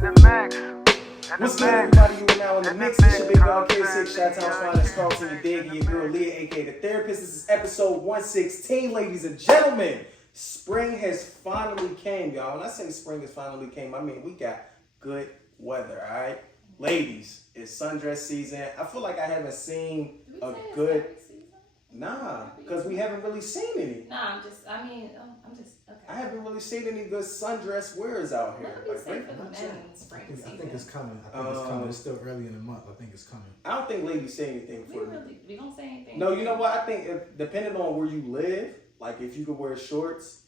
What's good, everybody? You are now in the mix. It's your big dog K6, Chi-Town's finest, CARLTON, your dig, and your girl Leah, aka the therapist. This is episode 116, ladies and gentlemen. Spring has finally came, y'all. When I say spring has finally came, I mean we got good weather, all right? Ladies, it's sundress season. I feel like I haven't seen a good... Nah, because we haven't really seen any. Nah, I'm just, okay. I haven't really seen any good sundress wearers out here. What do we say for the men in spring season? I think it's coming. I think it's coming. It's still early in the month. I think it's coming. I don't think ladies say anything for We don't say anything. No, you know what? I think depending on where you live, like if you could wear shorts,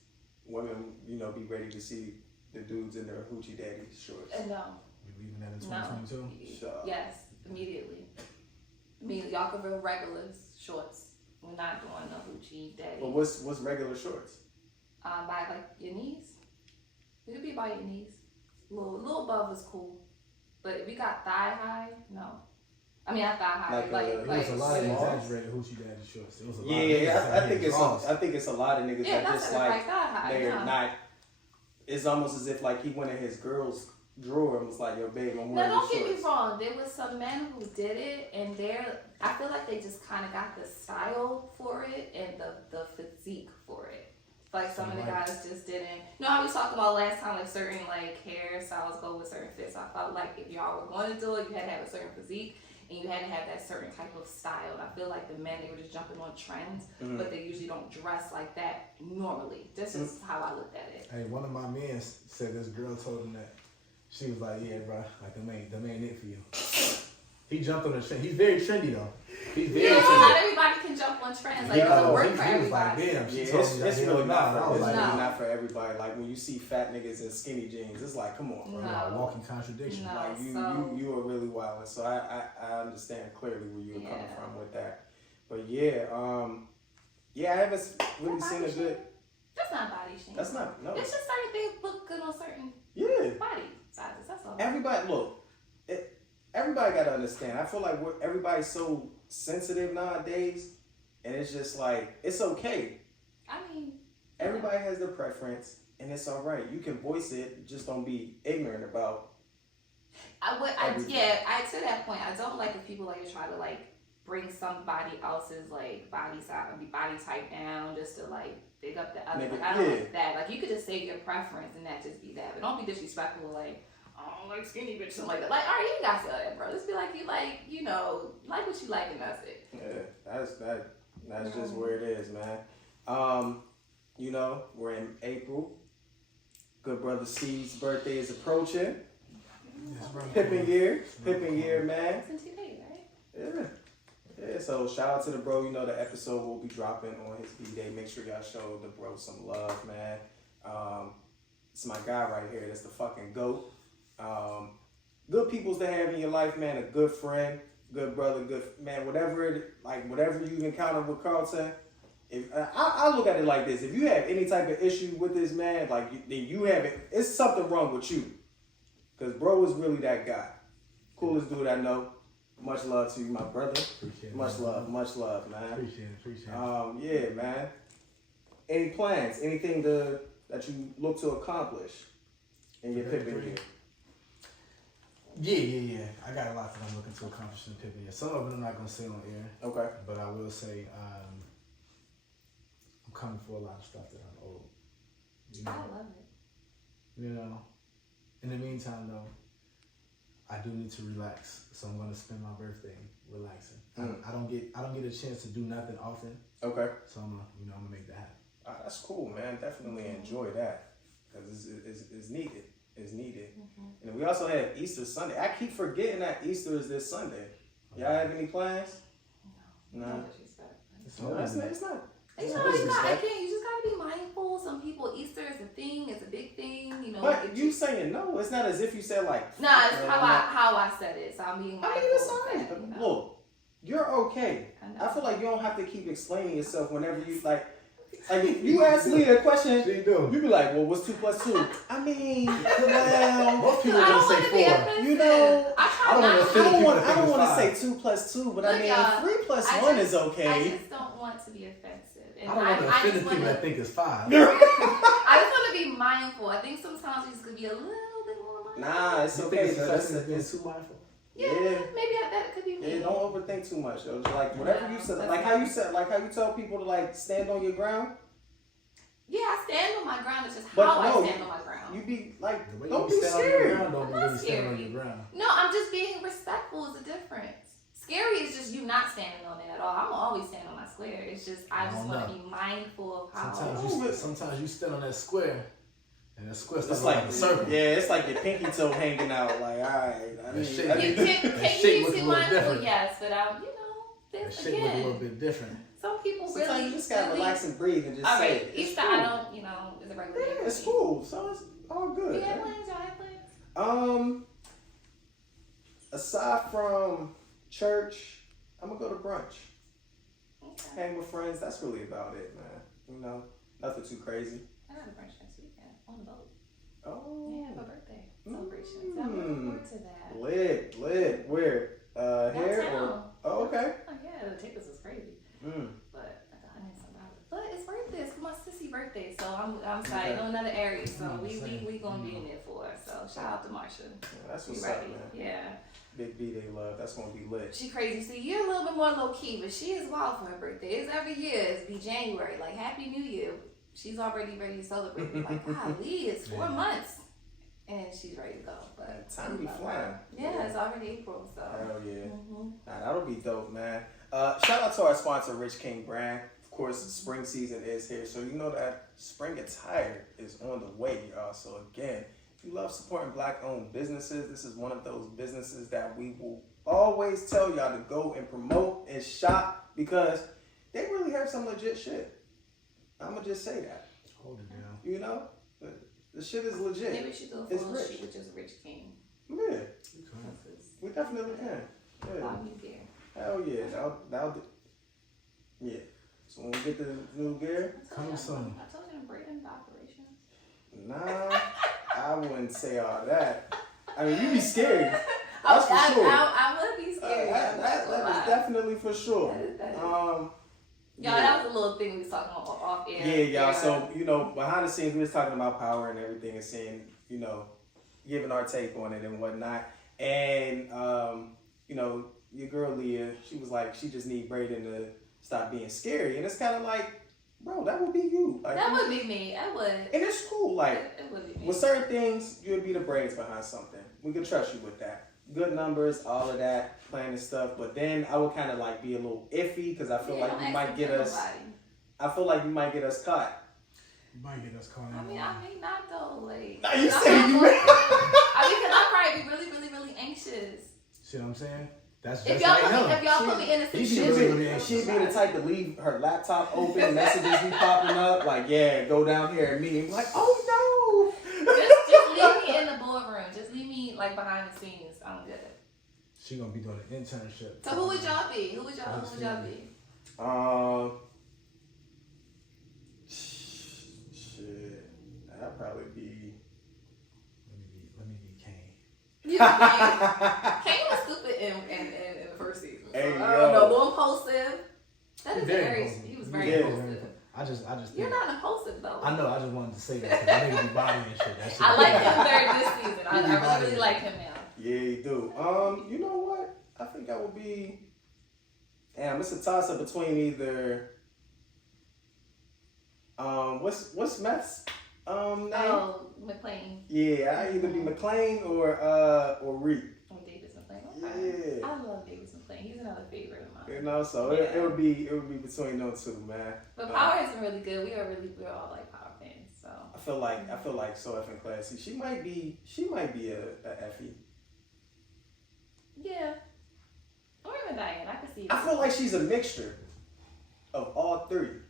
women, be ready to see the dudes in their hoochie daddy shorts. No. We leaving that in 2022? No. Yes, immediately. I mean, y'all could wear regular shorts. We're not doing no hoochie daddy. But what's regular shorts? By like your knees. It could be by your knees. A little above is cool. But if you got thigh high, no. I mean, not thigh high. It was a lot of exaggerated hoochie daddy shorts. It was a lot. I think it's a lot of niggas that just like they're not. It's almost as if like he went in his girl's drawer and was like, "Yo, babe, I'm wearing No, don't shorts." get me wrong. There was some men who did it, and I feel like they just kind of got the style for it and the physique for it. Like some of the guys just didn't. You know how we talked about last time, like certain like hairstyles go with certain fits. I felt like if y'all were going to do it, you had to have a certain physique and you had to have that certain type of style. And I feel like the men, they were just jumping on trends, but they usually don't dress like that normally. This is how I looked at it. Hey, one of my men said this girl told him that. She was like, "Yeah, bro, like the man it for you." He jumped on the trend. He's very trendy though. He's very trendy. Not everybody can jump on trends. Like it doesn't work for everybody. It's really not for everybody. Like when you see fat niggas in skinny jeans, it's like, come on, bro. No. Walking contradiction. No, like you are really wild. So I understand clearly where you're coming from with that. But I haven't really seen a good. That's not body shaming. That's not. No. It's just certain things look good on certain body sizes. That's all. Everybody got to understand. I feel like everybody's so sensitive nowadays, and it's just like, it's okay. I mean, everybody has their preference, and it's all right. You can voice it, just don't be ignorant about. I to that point, I don't like if people like try to like bring somebody else's like body type down just to like big up the other. Like, I don't like that. Like you could just say your preference and that just be that, but don't be disrespectful. Like, I don't like skinny bitch, something like that. Like, all right, you got to that, bro. Let's be like, you like, like what you like, and that's it. Yeah, that's just where it is, man. We're in April. Good brother C's birthday is approaching. Pippin year, man. It's in 2 days, right? Yeah, so shout out to the bro. The episode will be dropping on his BDAY. Make sure y'all show the bro some love, man. It's my guy right here. That's the fucking GOAT. Good peoples to have in your life, man. A good friend, good brother, good man. Whatever you encounter with CARLTON, I look at it like this: if you have any type of issue with this man, then you have it. It's something wrong with you, because bro is really that guy. Coolest dude I know. Much love to you, my brother. Appreciate it. Much love, man. Appreciate it. Yeah, man. Any plans? Anything that you look to accomplish in your Pippin year? Yeah. I got a lot that I'm looking to accomplish in Pippin year. Some of them I'm not gonna say on air. Okay. But I will say I'm coming for a lot of stuff that I'm owed. I love it. In the meantime though, I do need to relax, so I'm gonna spend my birthday relaxing. I don't get a chance to do nothing often. Okay. So I'm gonna make that happen. That's cool, man. Definitely enjoy that because it's needed. It's needed. And we also have Easter Sunday. I keep forgetting that Easter is this Sunday. Y'all have any plans? No. It's not. You just gotta be mindful. Some people, Easter is a thing, it's a big thing, But you saying no, it's not as if you said like. Nah, it's how I said it. So I'm being mindful. I mean, it's fine. Look, you're okay. I feel like you don't have to keep explaining yourself whenever you like. Like you ask me a question, you be like, "Well, what's 2 + 2?" I mean, well, most people are gonna say 4. I don't want to say 2 + 2, but I mean 3 + 1 is okay. I just don't want to be offensive. And I don't want to offend the people that think it's 5. I just want to be mindful. I think sometimes you just could be a little bit more mindful. Nah, it's You okay. think it's being too mindful? Yeah, maybe that could be me. Yeah, don't overthink too much though. Just like whatever you said, like how you tell people to like stand on your ground. Yeah, I stand on my ground. It's just But how no, I stand on my ground. You be like, the way don't you be stand scared. on your ground, don't I'm really not stand on scary. your ground. No, I'm just being respectful is the difference. Scary is just you not standing on it at all. I'm always stand on my square. It's just I just want to be mindful of how. Sometimes you stand on that square, and that square starts It's like a circle. Yeah, it's like your pinky toe hanging out. Like, all right, Can you be mindful? Yes, but that shape look a little bit different. Some people sometimes really you just gotta relax and breathe and just all say right, it. Each It's time cool. I don't, it's a regular day. Yeah, it's cool. So it's all good. You have man. plans? Y'all have plans? Aside from church, I'm gonna go to brunch. Okay. Hang with friends. That's really about it, man. Nothing too crazy. I got a brunch next weekend on the boat. Oh. Yeah, I have a birthday celebration. So I'm looking forward to that. Lit. Where? Here? Downtown. Oh, okay. Oh, yeah, the tickets was crazy. But like $100 some. But it's worth it. It's my sissy birthday, so I'm excited. Okay. In another area, so we gonna be in there for it. So shout out to Marsha. Yeah, that's She what's ready. up, man. Yeah. Big BDAY love. That's gonna be lit. She crazy. See, you're a little bit more low key, but she is wild for her birthday. It's every year. It's be January. Like Happy New Year. She's already ready to celebrate. Like, golly, it's 4 months. And she's ready to go. But time be flying. Yeah, it's already April, so. Hell yeah. Nah, that'll be dope, man. Shout out to our sponsor, Rich King Brand. Of course, spring season is here, so you know that spring attire is on the way, y'all. So again, if you love supporting Black-owned businesses, this is one of those businesses that we will always tell y'all to go and promote and shop because they really have some legit shit. I'm gonna just say that. Hold it down. The shit is legit. Maybe we should do a It's full rich. sheet with just Rich King. Yeah, we definitely can. Yeah. Buy new gear. Hell yeah, that'll do. Yeah. So when we get the new gear, coming soon. I told you to break into operations. nah, I wouldn't say all that. I mean, you be scared. That's for sure. I would be scared. That is definitely for sure. Y'all, that was a little thing we was talking about off air. Yeah, y'all. So, behind the scenes, we was talking about power and everything and seeing, giving our take on it and whatnot. And, your girl Leah, she was like, she just need Brayden to stop being scary. And it's kind of like, bro, that would be you. Like, that would be me. I would. And it's cool. Like, it would be me. with certain things, you'll be the brains behind something. We can trust you with that. Good numbers, all of that, planning stuff. But then I would kind of like be a little iffy because I feel like you might get us. I feel like you might get us caught. You might get us caught. I may not though. Like, no, you say you may. Because I'd probably be really, really, really anxious. See what I'm saying? That's if just y'all put me in a situation, she'd be the type to leave her laptop open, messages be popping up, like, yeah, go down here and meet him. Like, oh no. just leave me in the boardroom. Just leave me like behind the scenes. I'm good. She gonna be doing an internship. So who would y'all be? Who would y'all be? Shit. I'd probably be. Let me be Kane. You Kane was stupid in the first season. So Hey, I don't know, more impulsive. That is he was very Yeah. impulsive. I just You're not impulsive though. I know. I just wanted to say that. 'Cause I think be body and shit. That shit I like him better this season. I really like him now. Yeah, you do. You know what? I think I would be. Damn, it's a toss up between either. What's Meth's name? Oh, McLean. Yeah, I either be McLean or Reese. Oh, Davis McLean. Okay. Yeah. I love Davis McLean. He's another favorite of mine. So it would be between those two, man. But Power has been really good. We're all like Power fans. So I feel like so effing classy. She might be a Effie. yeah. Or even Diane. I can see. I feel like she's a mixture of all three.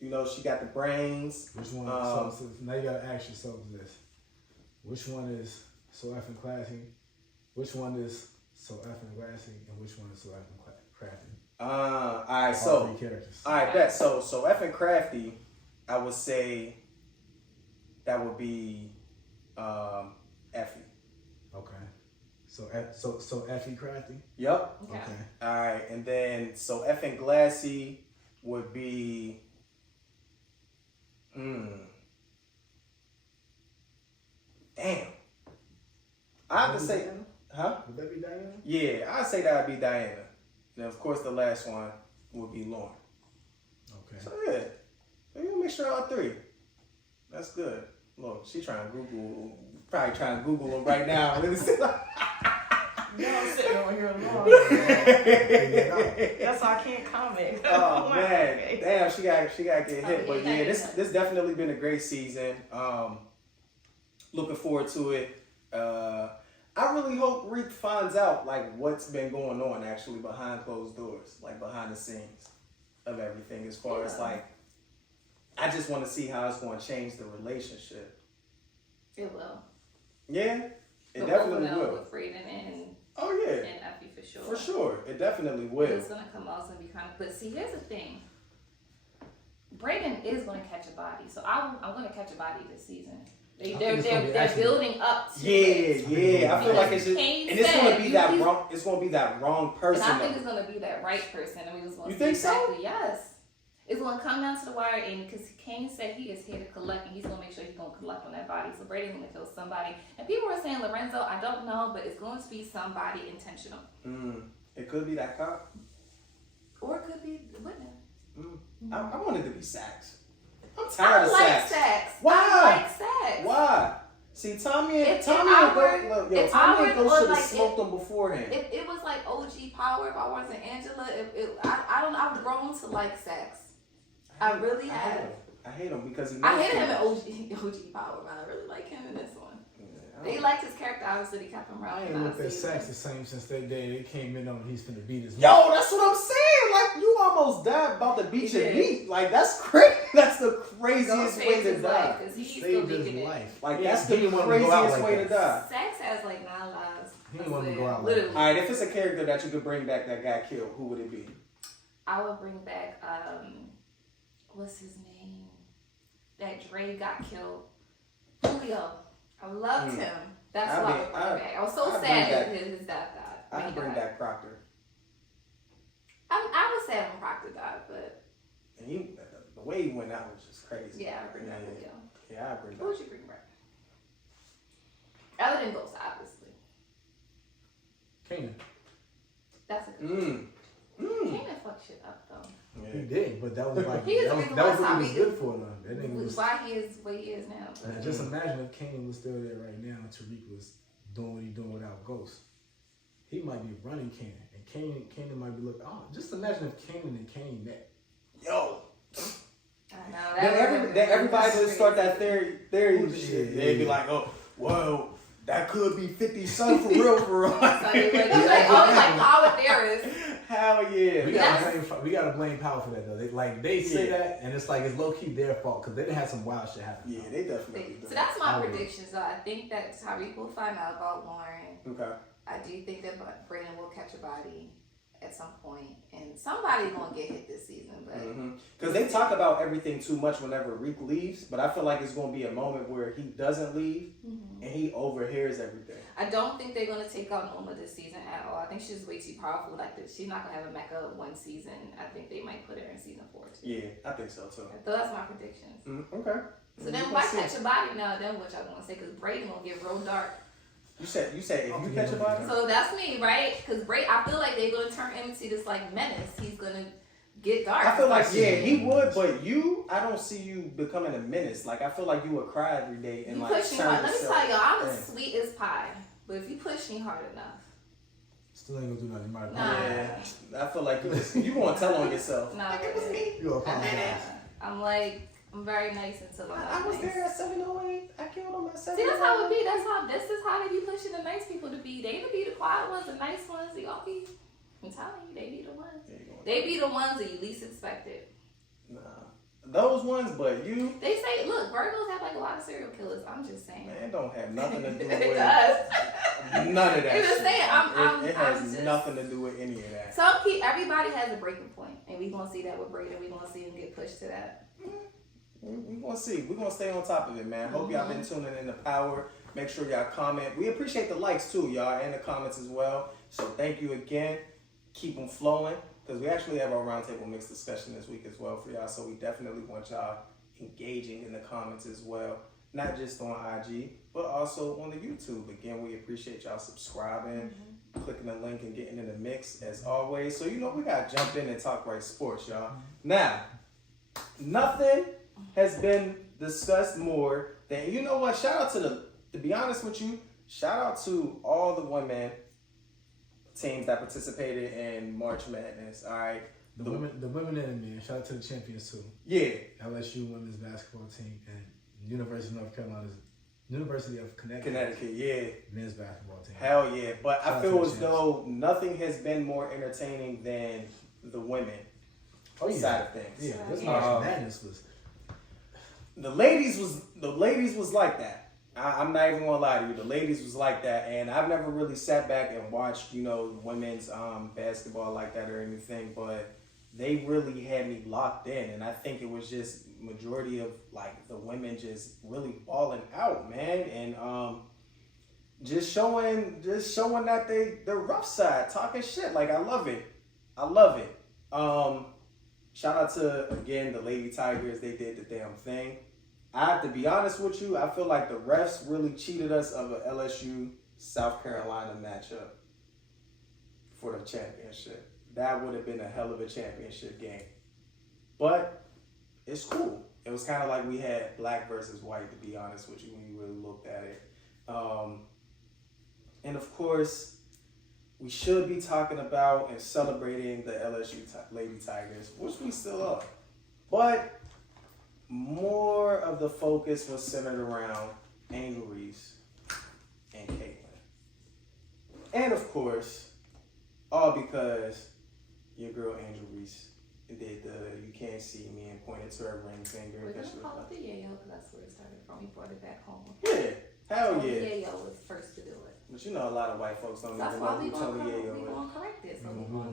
She got the brains. Which one? So now you gotta ask yourself this: which one is so effing classy? Which one is so effing classy? And which one is so effing crafty? All right. All So three characters. all right, bet. So effing crafty, I would say that would be Effie. Okay. So Effie crafty. Yep. Okay. All right, and then so effing glassy would be. Damn. I have to say, huh? Would that be Diana? Yeah, I'd say that would be Diana. And of course, the last one would be Lauren. Okay. So yeah, maybe we'll make sure all three. That's good. Look, she trying to Google, probably trying to Google them right now. No, I'm sitting over here alone. That's why I can't comment. Oh man, Okay. damn, she got get hit. But yeah, this definitely been a great season. Looking forward to it. I really hope Reek finds out like what's been going on actually behind closed doors, like behind the scenes of everything. As far as like, I just want to see how it's going to change the relationship. It will. Yeah, it definitely will. With Braden and yeah, and Effie for sure. For sure, it definitely will. It's gonna come out and be kind of. But see, here's the thing. Braden is gonna catch a body, so I'm gonna catch a body this season. They're building up to it. Yeah. I feel like it's just, Kane and it's said, gonna be that wrong. It's gonna be that wrong person. And I think it's gonna be that right person. And we just want You to think exactly, so? Yes. It's gonna come down to the wire, and because Kane said he is here to collect, and he's gonna make sure he's gonna collect on that body. So Brady's gonna kill somebody. And people are saying Lorenzo. I don't know, but it's going to be somebody intentional. It could be that cop. Or it could be the witness. I wanted to be Sax. I'm tired of Sax. Sax. Why? I like Sax. Why? See, Tommy and Tommy and Ghost should have smoked them beforehand. It was like OG power. If I wasn't Angela, I don't know. I've grown to like Sax. I really have. I hate him because he. I hated him in OG power, but I really like him in this one. They liked his character, obviously. They kept him around. I ain't looked at Sax the same since that day they came in on he's finna beat his Yo, that's what I'm saying. Like, you almost died about to beat your meat. Like, that's crazy. That's the craziest way to die. Saved his life. Like, that's the craziest way to die. Sax has like 9 lives. He didn't want to go out literally. like Alright, if it's a character that you could bring back that got killed, who would it be? I would bring back, what's his name? That Dre got killed. Julio. I loved him. That's why I would bring back. I was so sad that his death died. I'd bring back Proctor. I was sad when Proctor died, but... And the way he went out was just crazy. Yeah, I'd bring back Julio. Yeah, I'd bring back. Who would you bring back? Other than Ghost, obviously. Kanan. That's a good one. Kanan fucked shit up, though. Yeah. He did, but that was like that was what he was good for though. That nigga was why he is what he is now. And just imagine if Kanan was still there right now and Tariq was doing what he's doing without Ghost. He might be running Kanan, and Kanan might be looking. Oh, just imagine if Kanan and Kane met. Yo. I know. Everybody would start that theory shit. They'd be like, oh, whoa, that could be 50's son for real. So it's like power theorists. Hell yeah. We gotta blame Power for that though. They say that, and it's like it's low key their fault because they didn't have some wild shit happen. Yeah, they definitely. So that's my prediction. So I think that Tariq will find out about Lauren. Okay. I do think that Brandon will catch a body at some point, and somebody's gonna get hit this season. But because they talk about everything too much whenever Reek leaves, but I feel like it's gonna be a moment where he doesn't leave and he overhears everything. I don't think they're gonna take out Noma this season at all. I think she's way too powerful. Like she's not gonna have a mecha one season. I think they might put her in season 4 too. Yeah, I think so too. So that's my predictions. Okay. So then, why catch a body now? Then what y'all gonna say? Because Brayden gonna get real dark. You said if you catch a body. So that's me, right? Because I feel like they're gonna turn him into this like menace. He's gonna get dark. I feel like he would, but I don't see you becoming a menace. Like I feel like you would cry every day and you like push me hard. Let me tell y'all, I'm as sweet as pie, but if you push me hard enough, still ain't gonna do nothing. You might. Yeah, I feel like you gonna tell on yourself. No, like, it was me. You apologize. I'm very nice until I'm I was there at 7:08. I killed him at 7:08. See, that's how it be. This is how they be pushing the nice people to be. They to be the quiet ones, the nice ones. They all be. I'm telling you, they be the ones. They be the ones that you least expected. Nah, those ones, but you. They say, look, Virgos have like a lot of serial killers. I'm just saying. Man, don't have nothing to do with it. Does. None of that. I'm just saying. It has nothing to do with any of that. So everybody has a breaking point, and we gonna see that with Braden. We gonna see him get pushed to that. We're gonna see. We're gonna stay on top of it, man. Hope y'all been tuning in to Power. Make sure y'all comment. We appreciate the likes too, y'all, and the comments as well. So thank you again. Keep them flowing, because we actually have our roundtable mix discussion this week as well for y'all. So we definitely want y'all engaging in the comments as well, not just on IG, but also on the YouTube. Again, we appreciate y'all subscribing, clicking the link, and getting in the mix as always. So, we got to jump in and talk right sports, y'all. Now, nothing has been discussed more than, you know what, shout out to be honest with you, shout out to all the women teams that participated in March Madness, all right? The women and the men. Shout out to the champions too. Yeah. LSU women's basketball team and University of Connecticut, yeah. Men's basketball team. Hell yeah. But I feel as though nothing has been more entertaining than the women side of things. Yeah, this March Madness was. The ladies was like that. I'm not even gonna lie to you. The ladies was like that, and I've never really sat back and watched, women's basketball like that or anything. But they really had me locked in, and I think it was just majority of like the women just really balling out, man, and just showing that the rough side, talking shit. Like I love it. Shout out to again the Lady Tigers. They did the damn thing. I have to be honest with you, I feel like the refs really cheated us of an LSU South Carolina matchup for the championship. That would have been a hell of a championship game. But it's cool. It was kind of like we had black versus white, to be honest with you, when you really looked at it. And of course, we should be talking about and celebrating the LSU Lady Tigers, which we still are. But more of the focus was centered around Angel Reese and Caitlin. And of course, all because your girl Angel Reese did the "you can't see me" and pointed to her ring finger. We're going to call it the yayo because that's where it started from. He brought it back home. Yeah, hell so yeah. The yayo was first to do it. But a lot of white folks don't That's even why know who Tony Yayo is. we're going to correct it. So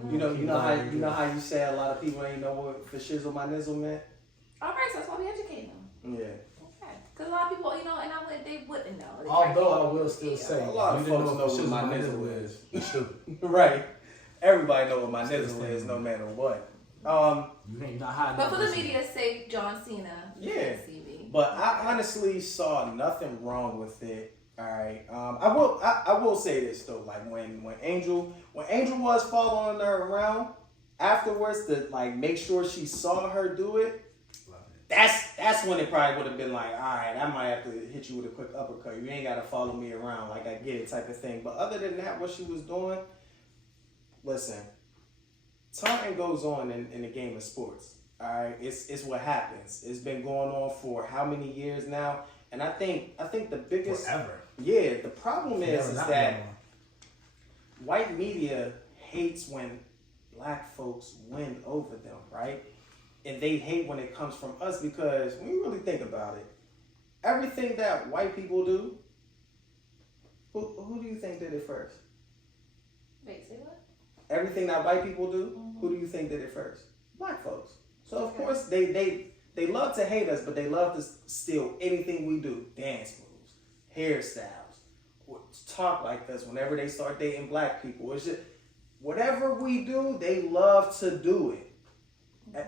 You know how you say a lot of people ain't know what for shizzle my nizzle meant? All right, so that's why we educate them. Yeah. Okay. Because a lot of people, they wouldn't know. They Although I will still say, a lot of you folks didn't know what my nizzle is. You stupid. Right. Everybody know what my nizzle is, no matter what. You not hiding. But for the media's sake, John Cena. Yeah. CV. But I honestly saw nothing wrong with it. All right. I will say this though, like when Angel was following her around afterwards to like make sure she saw her do it. That's when it probably would have been like, all right, I might have to hit you with a quick uppercut. You ain't gotta follow me around, like I get it, type of thing. But other than that, what she was doing, listen, taunting goes on in the game of sports. All right, it's what happens. It's been going on for how many years now? And I think the biggest forever. Yeah, the problem is that white media hates when black folks win over them, right? And they hate when it comes from us because when you really think about it, everything that white people do, who do you think did it first? Wait, say what? Everything that white people do, who do you think did it first? Black folks. So of course they love to hate us, but they love to steal anything we do. Dance moves, hairstyles, talk like us whenever they start dating black people. It's just, whatever we do, they love to do it. Okay.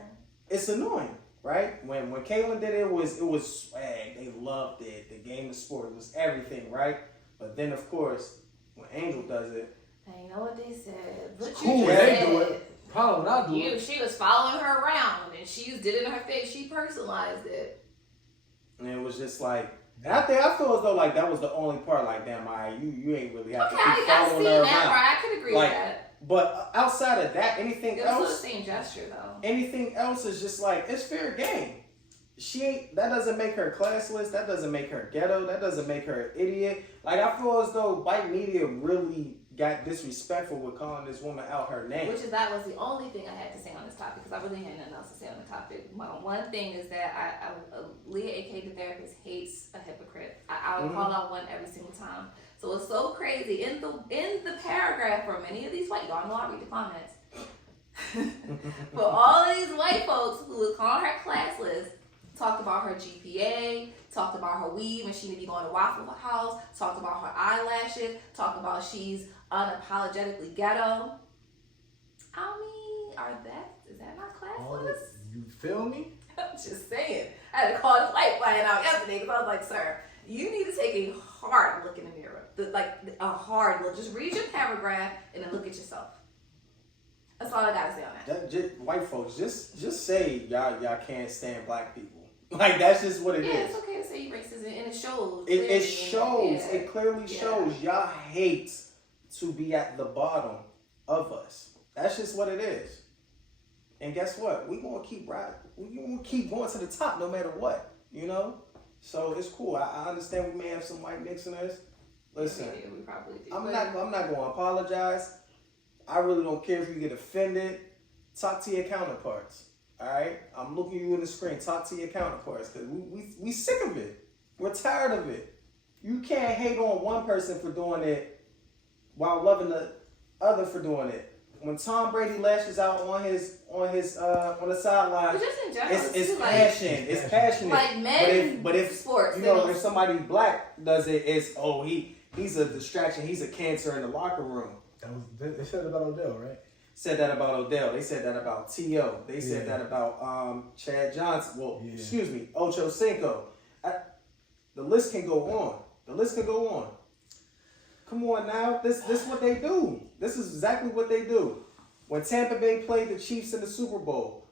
It's annoying, right? When Caitlin did it, it was swag. They loved it. The game of sport was everything, right? But then of course, when Angel does it, I know what they said. But it's cool when they do it. Probably when I do it. She was following her around and she did it in her face. She personalized it. And it was just like, and I feel as though like that was the only part. Like, damn, you ain't really have to keep following her around. Right? I could agree with that. But outside of that, anything else? It was the same gesture though. Anything else is just like it's fair game. That doesn't make her classless. That doesn't make her ghetto. That doesn't make her an idiot. Like I feel as though white media really got disrespectful with calling this woman out her name. That was the only thing I had to say on this topic because I really had nothing else to say on the topic. One thing is that Leah, aka the therapist, hates a hypocrite. I will call out one every single time. So it's so crazy in the paragraph for many of these white, y'all know I read the comments. For all of these white folks who was calling her classless, talked about her GPA, talked about her weave and she need to be going to Waffle House, talked about her eyelashes, talked about she's unapologetically ghetto. I mean, is that not classless? You feel me? I'm just saying. I had to call the flight flying out yesterday because I was like, sir, you need to take a hard look in the mirror. A hard look. Just read your paragraph and then look at yourself. That's all I gotta say on that. White folks, just say y'all can't stand black people. Like, that's just what it is. Yeah, it's okay to say racism, and it shows. It shows. Yeah. It clearly shows. Y'all hate to be at the bottom of us. That's just what it is. And guess what? We gonna keep riding. We gonna keep going to the top no matter what. You know. So it's cool. I understand we may have some white Mixxeners. Listen, yeah, we probably do. I'm not gonna apologize. I really don't care if you get offended. Talk to your counterparts. All right, I'm looking you in the screen. Talk to your counterparts because we sick of it. We're tired of it. You can't hate on one person for doing it while loving the other for doing it. When Tom Brady lashes out on the sideline, just in general, it's passion. It's passionate. Like men, but if sports, you know, if somebody black does it, it's he's a distraction. He's a cancer in the locker room. They said about Odell, right? Said that about Odell. They said that about T.O. They said that about Chad Johnson. Well, excuse me, Ocho Cinco. The list can go on. The list can go on. Come on now. This is what they do. This is exactly what they do. When Tampa Bay played the Chiefs in the Super Bowl,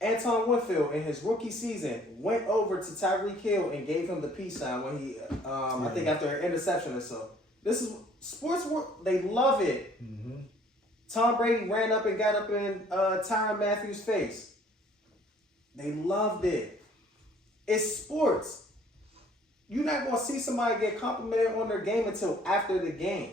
Anton Winfield in his rookie season went over to Tyreek Hill and gave him the peace sign when he, I think after an interception or so. This is sports work. They love it. Mm-hmm. Tom Brady ran up and got up in Tyrann Mathieu' face. They loved it. It's sports. You're not going to see somebody get complimented on their game until after the game.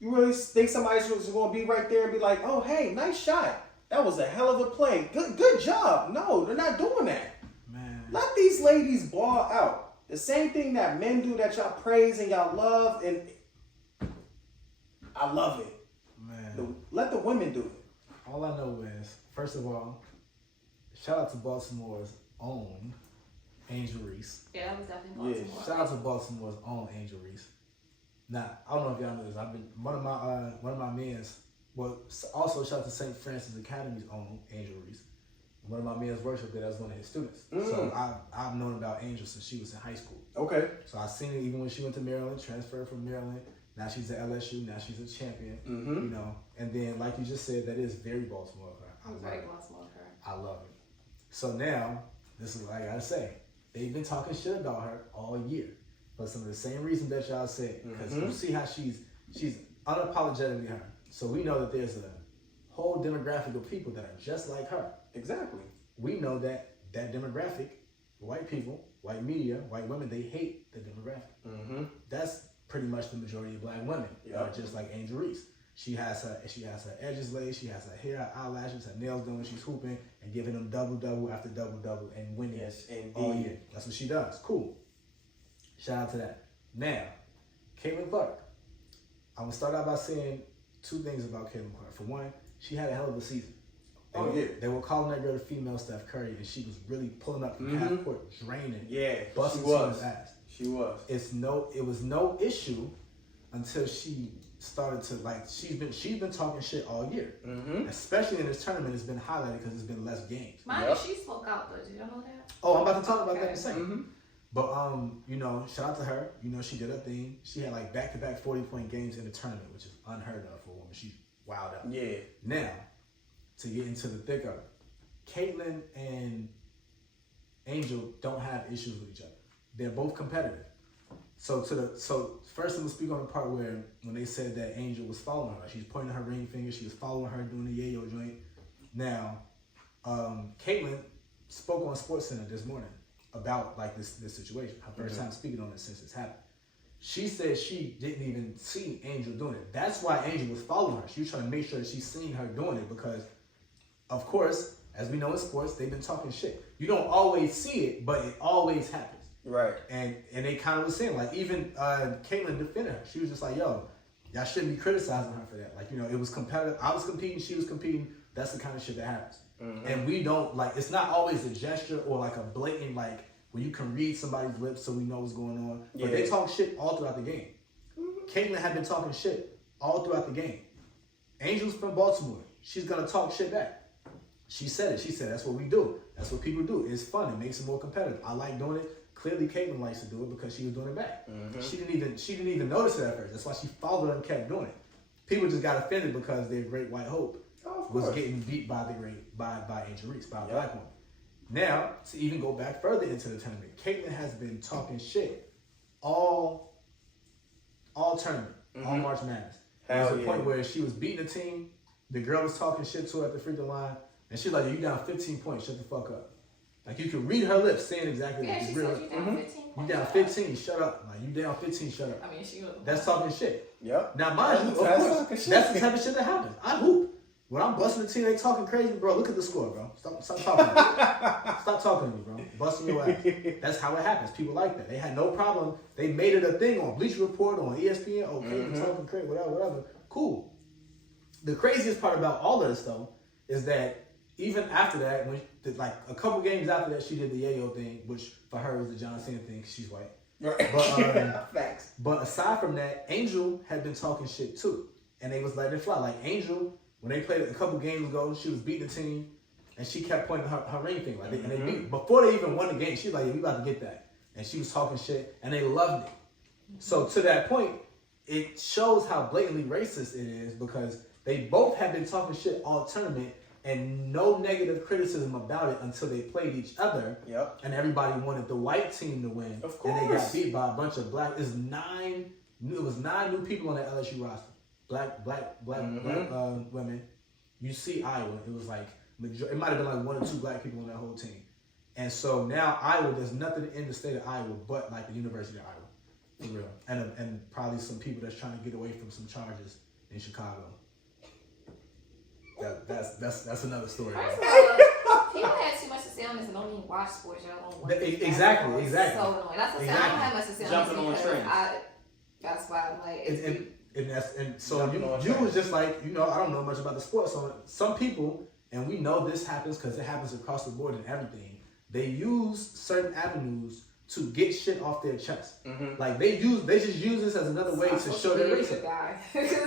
You really think somebody's just going to be right there and be like, oh, hey, nice shot. That was a hell of a play. Good job. No, they're not doing that. Man. Let these ladies ball out. The same thing that men do that y'all praise and y'all love. And I love it. Man. Let the women do it. All I know is, first of all, shout out to Baltimore's own Angel Reese. Yeah, that was definitely Baltimore. Yeah, shout out to Baltimore's own Angel Reese. Now, I don't know if y'all know this. I've been one of my men's. Well, also shout out to St. Francis Academy's own Angel Reese. One of my men's works with that as one of his students. So I've known about Angel since she was in high school. Okay. So I seen it even when she went to Maryland, transferred from Maryland. Now she's at LSU. Now she's a champion. Mm-hmm. You know, and then like you just said, that is very Baltimore of her. Very Baltimore of her. I love it. So now this is what I gotta say. They've been talking shit about her all year for some of the same reasons that y'all said. Because you see how she's unapologetically her. So we know that there's a whole demographic of people that are just like her. Exactly. We know that demographic, white people, white media, white women, they hate the demographic. Mm-hmm. That's pretty much the majority of black women. Yep. Just like Angel Reese. She has her edges laid, she has her hair, her eyelashes, her nails done when she's hooping and giving them double after double and winning all year. That's what she does. Cool. Shout out to that. Now, Caitlin Clark. I'm gonna start out by saying two things about Caitlin Clark. For one, she had a hell of a season. They were calling that girl the female Steph Curry, and she was really pulling up from half court, draining, busting someone's ass. She was. It was no issue until she started to she's been talking shit all year. Mm-hmm. Especially in this tournament, it's been highlighted because it's been less games. She spoke out though. Did y'all know that? Oh, I'm about to talk about that in a second. Mm-hmm. But shout out to her. She did her thing. She had back-to-back 40-point games in the tournament, which is unheard of for a woman. She's wowed out. Yeah. Now, to get into the thick of it, Caitlin and Angel don't have issues with each other. They're both competitive. So first I'm gonna speak on the part where when they said that Angel was following her, she's pointing her ring finger, she was following her doing the yayo joint. Now, Caitlin spoke on SportsCenter this morning about this situation. Her first time speaking on it since it's happened. She said she didn't even see Angel doing it. That's why Angel was following her. She was trying to make sure that she's seen her doing it because, of course, as we know in sports, they've been talking shit. You don't always see it, but it always happens. Right. And they kind of was saying, even Caitlin defended her. She was just like, yo, y'all shouldn't be criticizing her for that. It was competitive. I was competing, she was competing. That's the kind of shit that happens. Mm-hmm. And we don't, it's not always a gesture or a blatant, where you can read somebody's lips so we know what's going on. Yeah. But they talk shit all throughout the game. Mm-hmm. Caitlin had been talking shit all throughout the game. Angel's from Baltimore. She's going to talk shit back. She said it. She said, that's what we do. That's what people do. It's fun. It makes it more competitive. I like doing it. Clearly, Caitlyn likes to do it because she was doing it back. Mm-hmm. She didn't even notice it at first. That's why she followed her and kept doing it. People just got offended because their great white hope was getting beat by Angel Reese, by a black woman. Now, to even go back further into the tournament, Caitlyn has been talking shit all tournament, all March Madness. There was a point where she was beating a team, the girl was talking shit to her at the free throw line, and she's like, "You down 15 points, shut the fuck up." Like, you can read her lips saying exactly what she real. said you down 15. You down 15, shut up. Like, you down 15, shut up. I mean, she was. That's talking shit. Yep. Now, mind you, of course, that's the type of shit that happens. I hoop. When I'm busting the team, they talking crazy, bro. Look at the score, bro. Stop talking to me. Stop talking to me, bro. Busting your ass. That's how it happens. People like that. They had no problem. They made it a thing on Bleacher Report, on ESPN. Okay, talking crazy, whatever. Cool. The craziest part about all of this, though, is that even after that, when like a couple games after that, she did the yayo thing, which for her is the John Cena thing because she's white. Right. But, facts. But aside from that, Angel had been talking shit too, and they was letting it fly. Like Angel, when they played a couple games ago, she was beating the team, and she kept pointing her ring thing. Like and they beat before they even won the game. She was like, "Yeah, we about to get that," and she was talking shit, and they loved it. So to that point, it shows how blatantly racist it is because they both have been talking shit all tournament. And no negative criticism about it until they played each other. Yep. And everybody wanted the white team to win. Of course. And they got beat by a bunch of black. It was 9 new people on that LSU roster. Black women. You see Iowa. It was like it might have been like 1 or 2 black people on that whole team. And so now Iowa, there's nothing in the state of Iowa but like the University of Iowa, for real. And probably some people that's trying to get away from some charges in Chicago. That's another story. First of all, people had too much to say on this and don't even watch sports. Y'all don't watch Exactly. So annoying. That's what I don't have much to say Jumping on this. That's why I'm like. And so you was just like, I don't know much about the sport. So some people, and we know this happens because it happens across the board and everything, they use certain avenues to get shit off their chest. Like they just use this as another way to show their racism.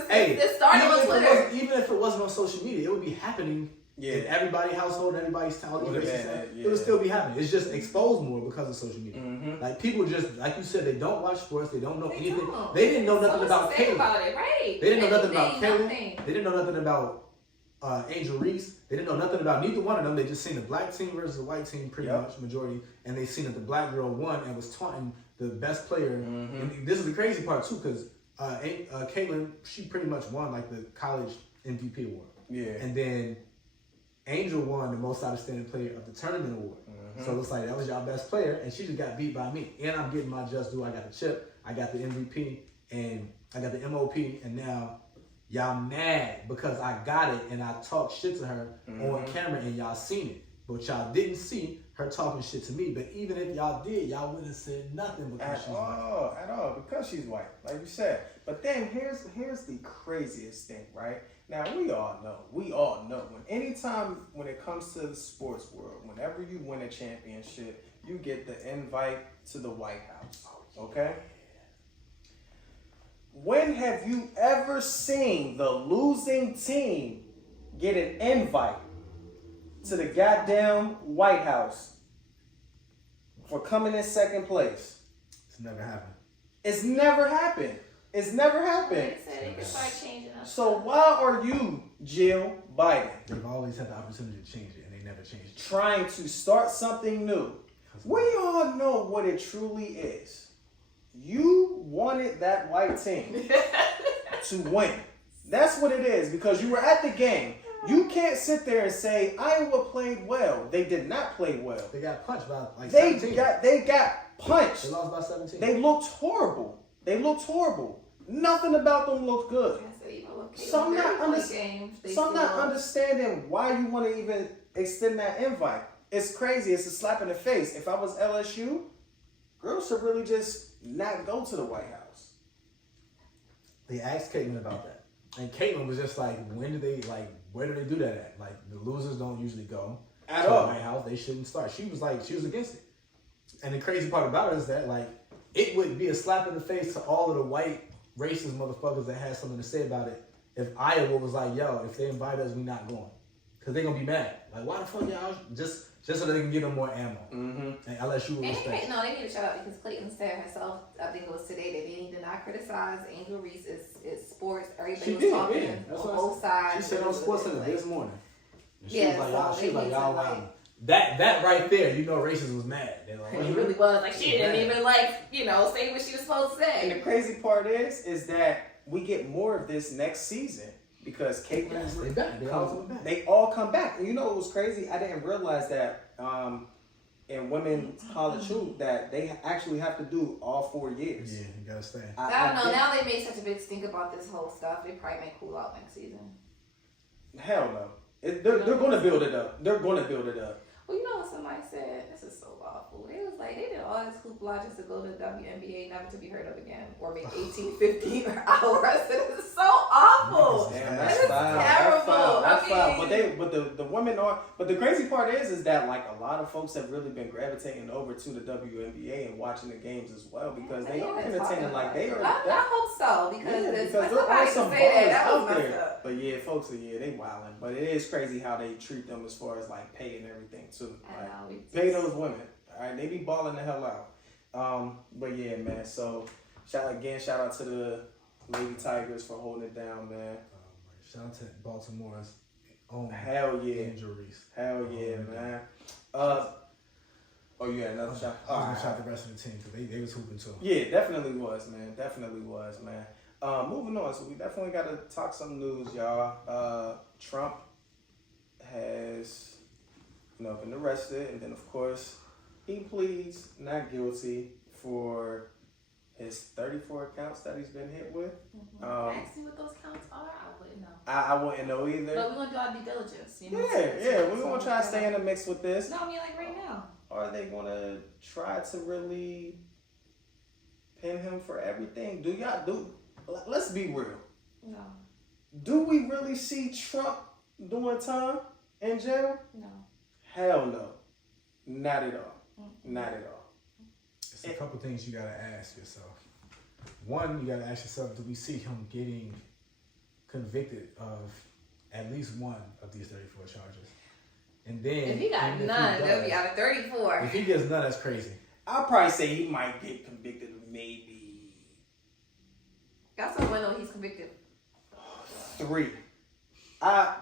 Hey, it started on Twitter. Even if it wasn't on social media, it would be happening in everybody's household, everybody's town. It would still be happening. It's just exposed more because of social media. Like people just, like you said, they don't watch sports. They don't know anything. They didn't know nothing about Caitlyn. Right. They didn't know nothing about Caitlyn. They didn't know nothing about Angel Reese. They didn't know nothing about neither one of them. They just seen the black team versus the white team pretty much majority, and they seen that the black girl won and was taunting the best player. And this is the crazy part too, because Caitlyn, she pretty much won like the college MVP award. Yeah. And then Angel won the most outstanding player of the tournament award. So it's like that was y'all best player, and she just got beat by me. And I'm getting my just due. I got the chip, I got the MVP, and I got the MOP, and now y'all mad because I got it and I talked shit to her on camera and y'all seen it. But y'all didn't see her talking shit to me. But even if y'all did, y'all wouldn't have said nothing because she's white. At all, because she's white, like you said. But then here's the craziest thing, right? Now we all know when it comes to the sports world, whenever you win a championship, you get the invite to the White House. Okay? When have you ever seen the losing team get an invite to the goddamn White House for coming in second place? It's never happened. It's never happened. It's never happened. They said they could start changing up. So why are you, Jill Biden, they've always had the opportunity to change it and they never changed it, trying to start something new? We all know what it truly is. You wanted that white team to win. That's what it is, because you were at the game. You can't sit there and say Iowa played well. They did not play well. They got punched by like 17. They got punched. They lost by 17. They looked horrible. Nothing about them looked good. So I'm not understanding why you want to even extend that invite. It's crazy. It's a slap in the face. If I was LSU, girls should really just not go to the White House. They asked Caitlyn about that. And Caitlyn was just like, where do they do that at? Like, the losers don't usually go at to all. The White House. They shouldn't start. She was against it. And the crazy part about it is that, like, it would be a slap in the face to all of the white racist motherfuckers that had something to say about it if Iowa was like, yo, if they invite us, we not going. because they're gonna be mad. Like, why the fuck y'all just so they can give them more ammo. Mm-hmm. And unless you respect. No, they need to shut up because Clayton said herself, I think it was today, that they need to not criticize Angel Reese. It's sports. Everybody was talking on both sides. She said on Sports Center this morning. She was like, y'all like, lying. That right there, you know, racist was mad. Like, he really was. Like, she didn't even, like, you know, say what she was supposed to say. And the crazy part is that we get more of this next season because Caitlin's they all come back. And you know what was crazy? I didn't realize that in women's college hoop that they actually have to do all 4 years. Yeah, you gotta stay. I don't know. Now they made such a big stink about this whole stuff. They probably may cool out next season. Hell no. They're going to build it up. They're going to build it up. Well, you know what somebody said? This is so awful. They was like, they did all this hoopla just to go to the WNBA, never to be heard of again, or make 18-15 per hour. I said, this is so awful. Damn, That that's is foul. terrible. That's foul. But the women are. But the crazy part is that like a lot of folks have really been gravitating over to the WNBA and watching the games as well because they are entertaining. Like they are. I hope so because there are some ballers out there. Up. But yeah, folks are they wilding. But it is crazy how they treat them as far as like pay and everything too. Like, pay those women. All right, they be balling the hell out. But yeah, man. So shout out to the Lady Tigers for holding it down, man. Shout out to Baltimore's own Hell yeah. Angel Reese. Hell yeah, man. Oh, you had another shot? I was gonna shout the rest of the team because they was hooping too. Yeah, definitely was, man. Moving on, so we definitely got to talk some news, y'all. Trump has, been arrested, and then of course he pleads not guilty for his 34 counts that he's been hit with. Ask me what those counts are. I wouldn't know. I wouldn't know either. But we're gonna do our due diligence. We're gonna try to stay in the mix with this. No, I mean like right now. Are they gonna try to really pin him for everything? Let's be real. No. Do we really see Trump doing time in jail? No. Hell no. Not at all. Not at all. It's a couple things you gotta ask yourself. One, you gotta ask yourself, do we see him getting convicted of at least one of these 34 charges? And then if he got none, that'll be out of 34. If he gets none, that's crazy. I'll probably say he might get convicted of maybe That's what I know he's convicted. 3.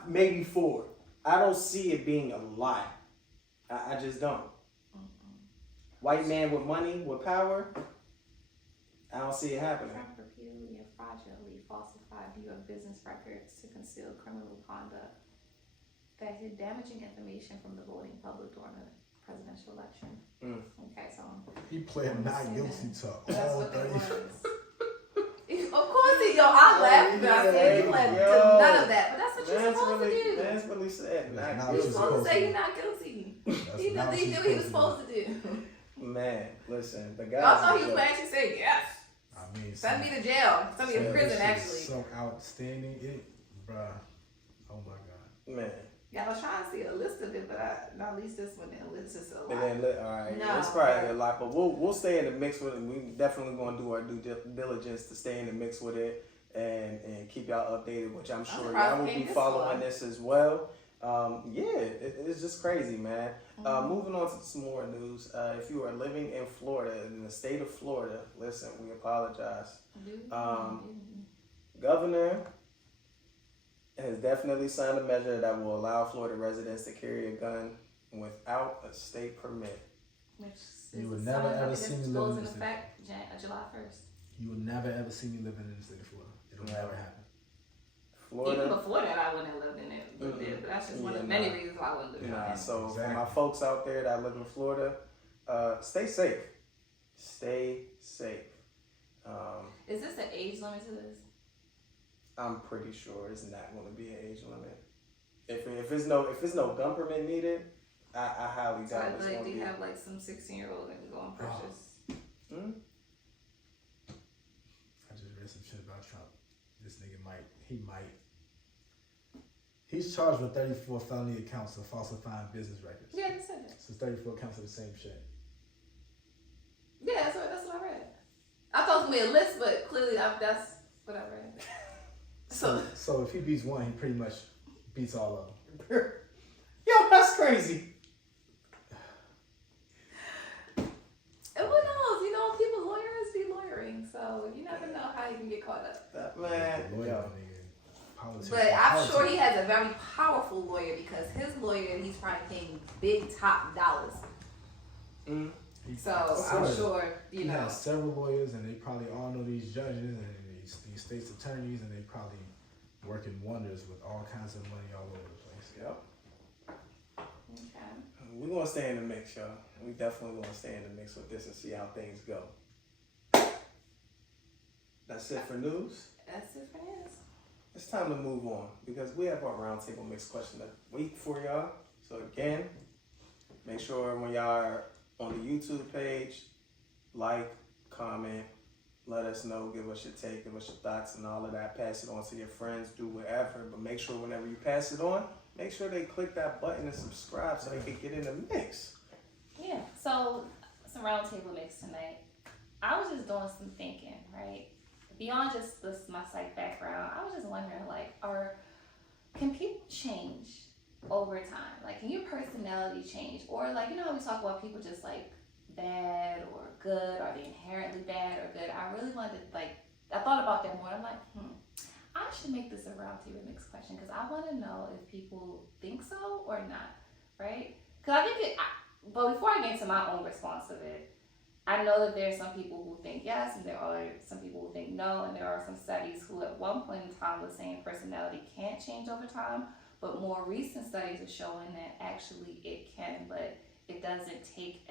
Maybe 4. I don't see it being a lot. I just don't. White man with money, with power, I don't see it happening. Trump repeatedly and fraudulently falsified New York business records to conceal criminal conduct that hid damaging information from the voting public during the presidential election. Okay, so he pled not guilty to all 30. Of course, I laughed, but I said he pled to none of that. But that's what you're supposed to do. That's really sad. You're supposed to say you're not guilty. He knew he was supposed to do. Man, listen, the guy. I thought he was going to actually say yes. I mean, send me to jail. Send me to prison, actually. So outstanding, bruh. Oh my God. Man. Yeah, I was trying to see a list of it, but not at least this one. It's just a lot. All right, no, it's probably a lot, but we'll stay in the mix with it. We definitely going to do our due diligence to stay in the mix with it and keep y'all updated, which I'm sure y'all will be following this as well. It's just crazy, man. Moving on to some more news. If you are living in Florida, in the state of Florida, listen, we apologize. Governor has definitely signed a measure that will allow Florida residents to carry a gun without a state permit. Which you would never ever see me living in the state. July 1st. You will never ever see me living in the state of Florida. It'll never happen. Florida. Even before that, I wouldn't have lived in it. But that's just one of many reasons why I wouldn't live in it. So for my folks out there that live in Florida, stay safe. Stay safe. Is this an age limit to this? I'm pretty sure it's not going to be an age limit. If it's no gun permit needed, I highly doubt it's going to be. They have like some 16-year-old that can go and purchase. I just read some shit about Trump. This nigga he's charged with 34 felony accounts of falsifying business records. Yeah, they said that. So 34 counts of the same shit. Yeah, that's what I read. I thought it was going to be a list, but clearly that's what I read. So if he beats one, he pretty much beats all of them. crazy. And who knows? You know, people, lawyers be lawyering, so you never know how you can get caught up. That man, But I'm sure he has a very powerful lawyer because his lawyer, he's probably paying big top dollars. So I'm sure, you know. He has several lawyers, and they probably all know these judges and these state's attorneys, and they probably working wonders with all kinds of money all over the place. Yep. Okay. We're gonna stay in the mix, y'all. We definitely gonna stay in the mix with this and see how things go. That's it for news. That's it for news. It's time to move on because we have our roundtable mix question of the week for y'all. So again, make sure when y'all are on the YouTube page, like, comment, let us know, give us your take, give us your thoughts and all of that. Pass it on to your friends, do whatever. But make sure whenever you pass it on, make sure they click that button and subscribe so they can get in the mix. Yeah, so it's a roundtable mix tonight. I was just doing some thinking, right? Beyond just this, my psych background, I was just wondering, like, can people change over time? Like, can your personality change? Or, like, you know how we talk about people just, like, bad or good? Are they inherently bad or good? I really wanted, like, I thought about that more. I'm like, I should make this a roundtable mix question because I want to know if people think so or not, right? Because I think but before I get into my own response of it, I know that there are some people who think yes, and there are some people who think no, and there are some studies who at one point in time were saying personality can't change over time, but more recent studies are showing that actually it can, but it doesn't take,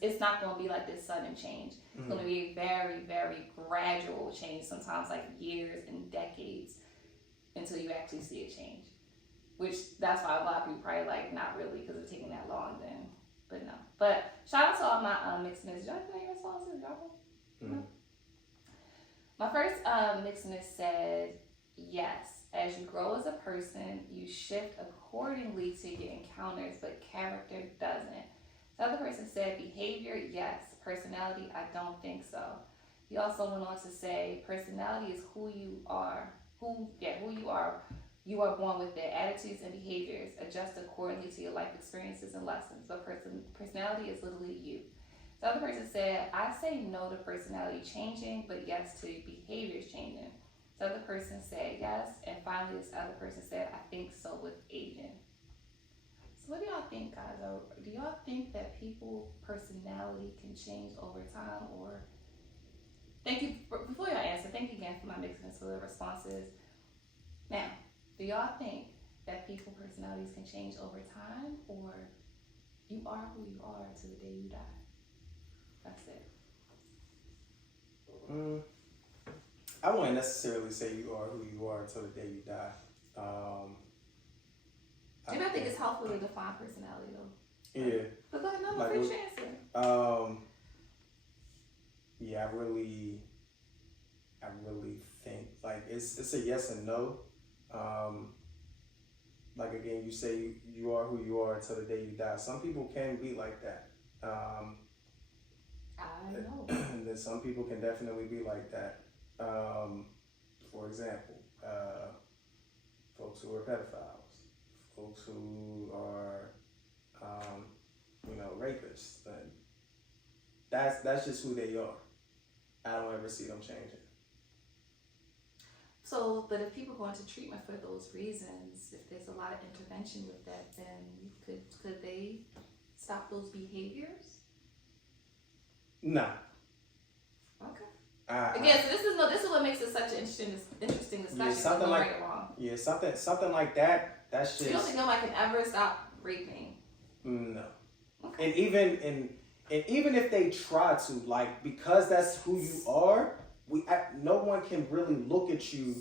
it's not going to be like this sudden change. It's going to be a very, very gradual change, sometimes like years and decades until you actually see it change. Which, that's why a lot of people probably like, not really, because it's taking that long then. But no. But shout out to all my Mixxeners. Did y'all get any responses? No? My first Mixxener said, yes, as you grow as a person, you shift accordingly to your encounters, but character doesn't. The other person said, behavior, yes. Personality, I don't think so. He also went on to say, personality is who you are. Who you are. You are born with their attitudes and behaviors. Adjust accordingly to your life experiences and lessons. But personality is literally you. The other person said, I say no to personality changing, but yes to behaviors changing. The other person said yes. And finally, this other person said, I think so with aging. So what do y'all think, guys? Do y'all think that people's personality can change over time? Or thank you, before y'all answer, thank you again for my Mixxeners for the responses. Now, do y'all think that people's personalities can change over time, or you are who you are until the day you die? That's it. I wouldn't necessarily say you are who you are until the day you die. I think it's helpful to define personality, though. Yeah. But go ahead, no, finish your answer. Yeah, I really think like it's a yes and no. Like again, you say you are who you are until the day you die. Some people can be like that. I know. And then some people can definitely be like that. For example, folks who are pedophiles, folks who are, rapists. That's just who they are. I don't ever see them changing. So, but if people go into treatment for those reasons, if there's a lot of intervention with that, then could they stop those behaviors? No. Okay. Again, so this is what makes it such an interesting discussion. Yeah, something like right or wrong. Yeah, something like that. That's just. So you don't think nobody can ever stop raping? No. Okay. And even if they try to, like, because that's who you are, no one can really look at you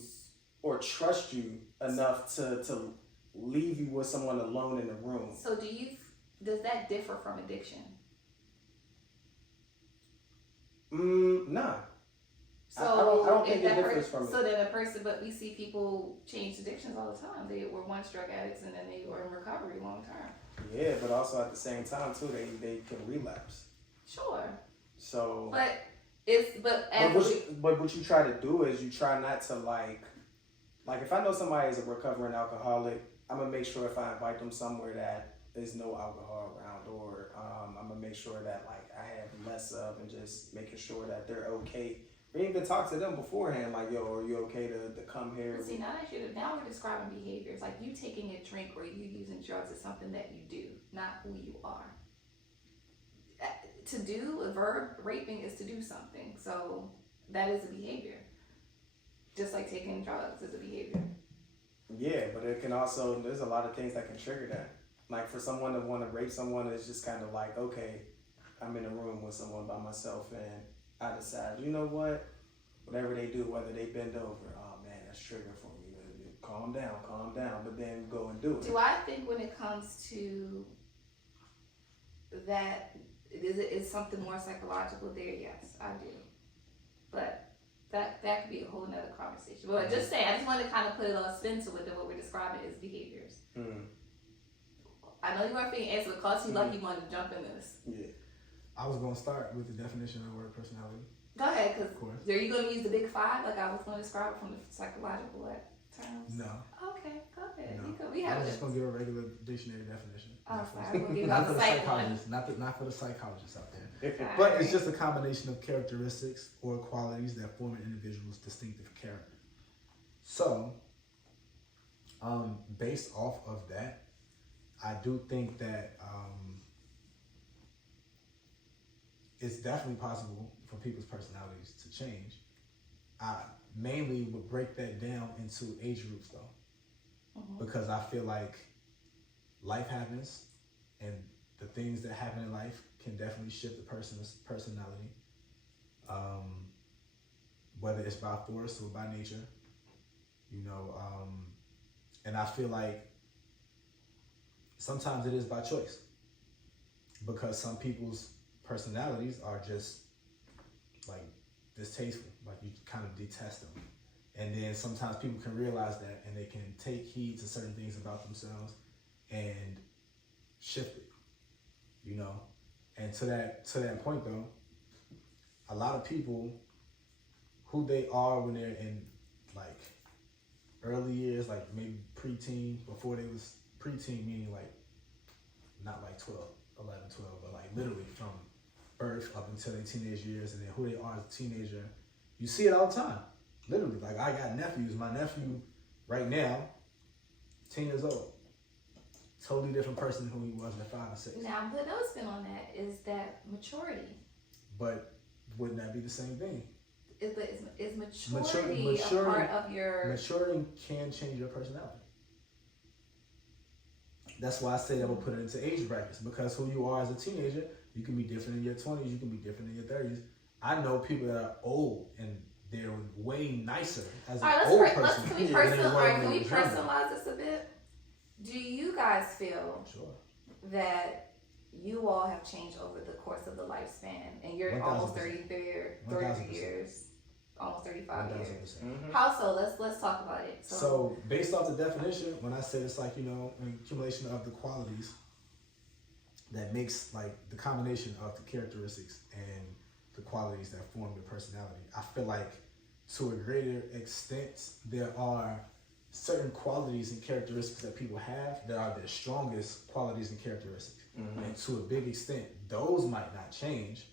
or trust you enough to leave you with someone alone in the room. So does that differ from addiction? Nah. So I don't think it differs from it. So then but we see people change addictions all the time. They were once drug addicts and then they were in recovery long term. Yeah, but also at the same time too, they can relapse. Sure. So. But what you try to do is you try not to like if I know somebody is a recovering alcoholic, I'm gonna make sure if I invite them somewhere that there's no alcohol around, or I'm gonna make sure that like I have less of, and just making sure that they're okay. We even talk to them beforehand, like, yo, are you okay to come here? See, now we're describing behaviors. Like you taking a drink or you using drugs is something that you do, not who you are. To do a verb, raping is to do something. So that is a behavior. Just like taking drugs is a behavior. Yeah, but it can also, there's a lot of things that can trigger that. Like for someone to want to rape someone, it's just kind of like, okay, I'm in a room with someone by myself and I decide, you know what, whatever they do, whether they bend over, oh man, that's trigger for me. Calm down, but then go and do it. Do I think when it comes to that, is something more psychological there? Yes, I do. But that could be a whole nother conversation. But just say, I just want to kind of put a little spin to it that what we're describing is behaviors. I know you weren't being answered, because you like you wanted to jump in this. Yeah. I was going to start with the definition of the word personality. Go ahead, because course. Are you going to use the big five like I was going to describe it from the psychological terms? No. Okay, go ahead. No. We I have was it. just going to give a regular dictionary definition. Oh, sorry. I'm going to give Not you for the the psych one. psychologists, not for the psychologists out there. All But right. it's just a combination of characteristics or qualities that form an individual's distinctive character. So, based off of that, I do think that it's definitely possible for people's personalities to change. I mainly would break that down into age groups though, because I feel like life happens and the things that happen in life can definitely shift a person's personality, whether it's by force or by nature, and I feel like sometimes it is by choice, because some people's personalities are just like distasteful, like you kind of detest them. And then sometimes people can realize that and they can take heed to certain things about themselves and shift it, And to that point though, a lot of people, who they are when they're in like early years, like maybe preteen, before they was preteen, meaning like not like 11, 12, but like literally from birth up until their teenage years, and then who they are as a teenager, you see it all the time. Literally, like I got nephews. My nephew right now, 10 years old. Totally different person who he was at 5 or 6. Now, the no spin on that is that maturity. But wouldn't that be the same thing? Is maturity a part of your... Maturity can change your personality. That's why I say that we'll put it into age brackets, because who you are as a teenager, you can be different in your 20s, you can be different in your 30s. I know people that are old and they're way nicer as an old person. Can we personalize this a bit? Do you guys feel that you all have changed over the course of the lifespan, and you're 1,000%. almost 30 years, almost 35 years? 1,000%. How so? Let's talk about it. So based off the definition, when I say it's like, an accumulation of the qualities that makes like the combination of the characteristics and the qualities that form your personality, I feel like to a greater extent, there are certain qualities and characteristics that people have that are their strongest qualities and characteristics. And to a big extent, those might not change,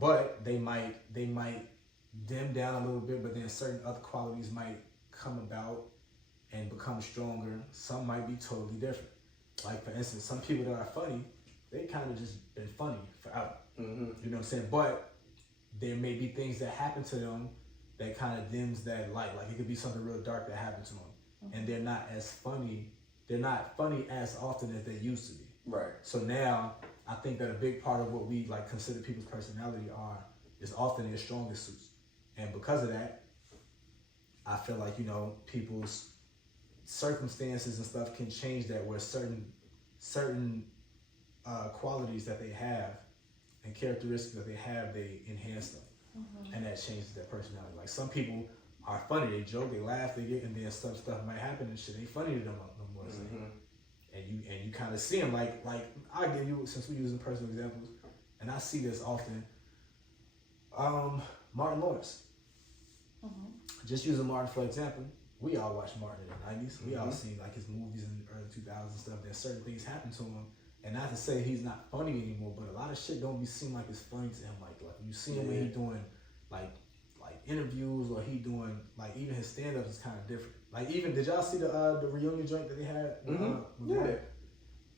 but they might dim down a little bit, but then certain other qualities might come about and become stronger. Some might be totally different. Like for instance, some people that are funny, they kind of just been funny forever. You know what I'm saying? But there may be things that happen to them that kind of dims that light. Like it could be something real dark that happened to them, and they're not as funny. They're not funny as often as they used to be. Right. So now I think that a big part of what we like consider people's personality is often their strongest suits, and because of that, I feel like people's circumstances and stuff can change that, where certain qualities that they have and characteristics that they have, they enhance them, and that changes their personality. Like some people are funny, they joke, they laugh, they get, and then some stuff might happen and shit ain't funny to them no more. And you kind of see them like I give you, since we're using personal examples, and I see this often. Martin Lawrence. Just using Martin for example. we all watched Martin in the 90s. We all seen like his movies in the early 2000s and stuff. There's certain things happen to him. And not to say he's not funny anymore, but a lot of shit don't be seem like it's funny to him. Like you see him when he doing like interviews, or he doing like even his stand ups is kind of different. Like even did y'all see the reunion joint that they had? With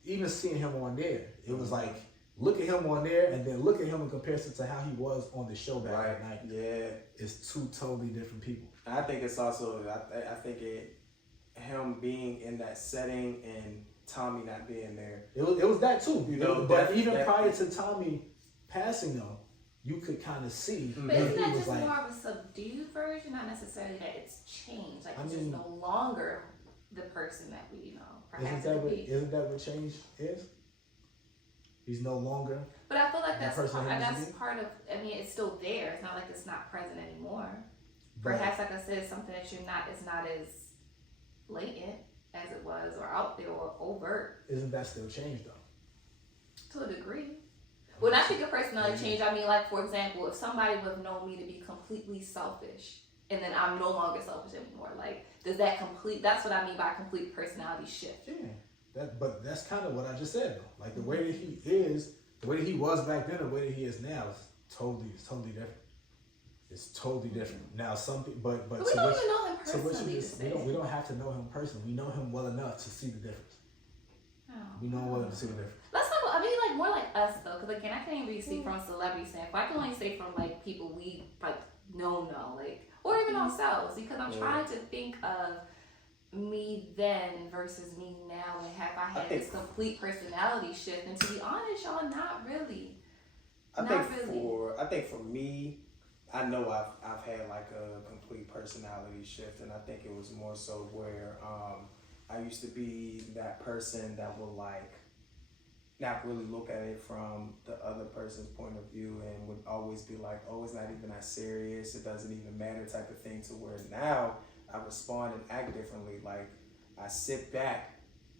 even seeing him on there, it was like look at him on there and then look at him in comparison to how he was on the show back in the 90s. Yeah, it's two totally different people. I think it's also I think him being in that setting and Tommy not being there. It was that too, you know. But even prior to Tommy passing though, you could kind of see. But isn't that just like, more of a subdued version? Not necessarily that it's changed. Like, it's just no longer the person that we, you know, perhaps isn't that what change is? He's no longer. But I feel like that's part of. I mean, it's still there. It's not like it's not present anymore. Perhaps, like I said, something that it's not as blatant as it was, or out there, or overt. Isn't that still change though? To a degree. When I think of personality change, I mean, like, for example, if somebody would have known me to be completely selfish, and then I'm no longer selfish anymore, like, that's what I mean by a complete personality shift. Yeah, but that's kind of what I just said, though. Like, the way that he is, the way that he was back then, the way that he is now is totally different. It's totally different. Now, some people, but we don't even know him personally. We don't have to know him personally. We know him well enough to see the difference. We know him well enough to see the difference. Let's talk about, I mean, like, more like us, though, because, again, I can't even really speak from a celebrity standpoint. I can only say from, like, people we, like, know, like, or even ourselves, because I'm trying to think of me then versus me now, and have I had this complete personality shift, and to be honest, y'all, not really. I think for me, I know I've had like a complete personality shift, and I think it was more so where I used to be that person that would like not really look at it from the other person's point of view, and would always be like, oh, it's not even that serious, it doesn't even matter type of thing, to where now I respond and act differently. Like, I sit back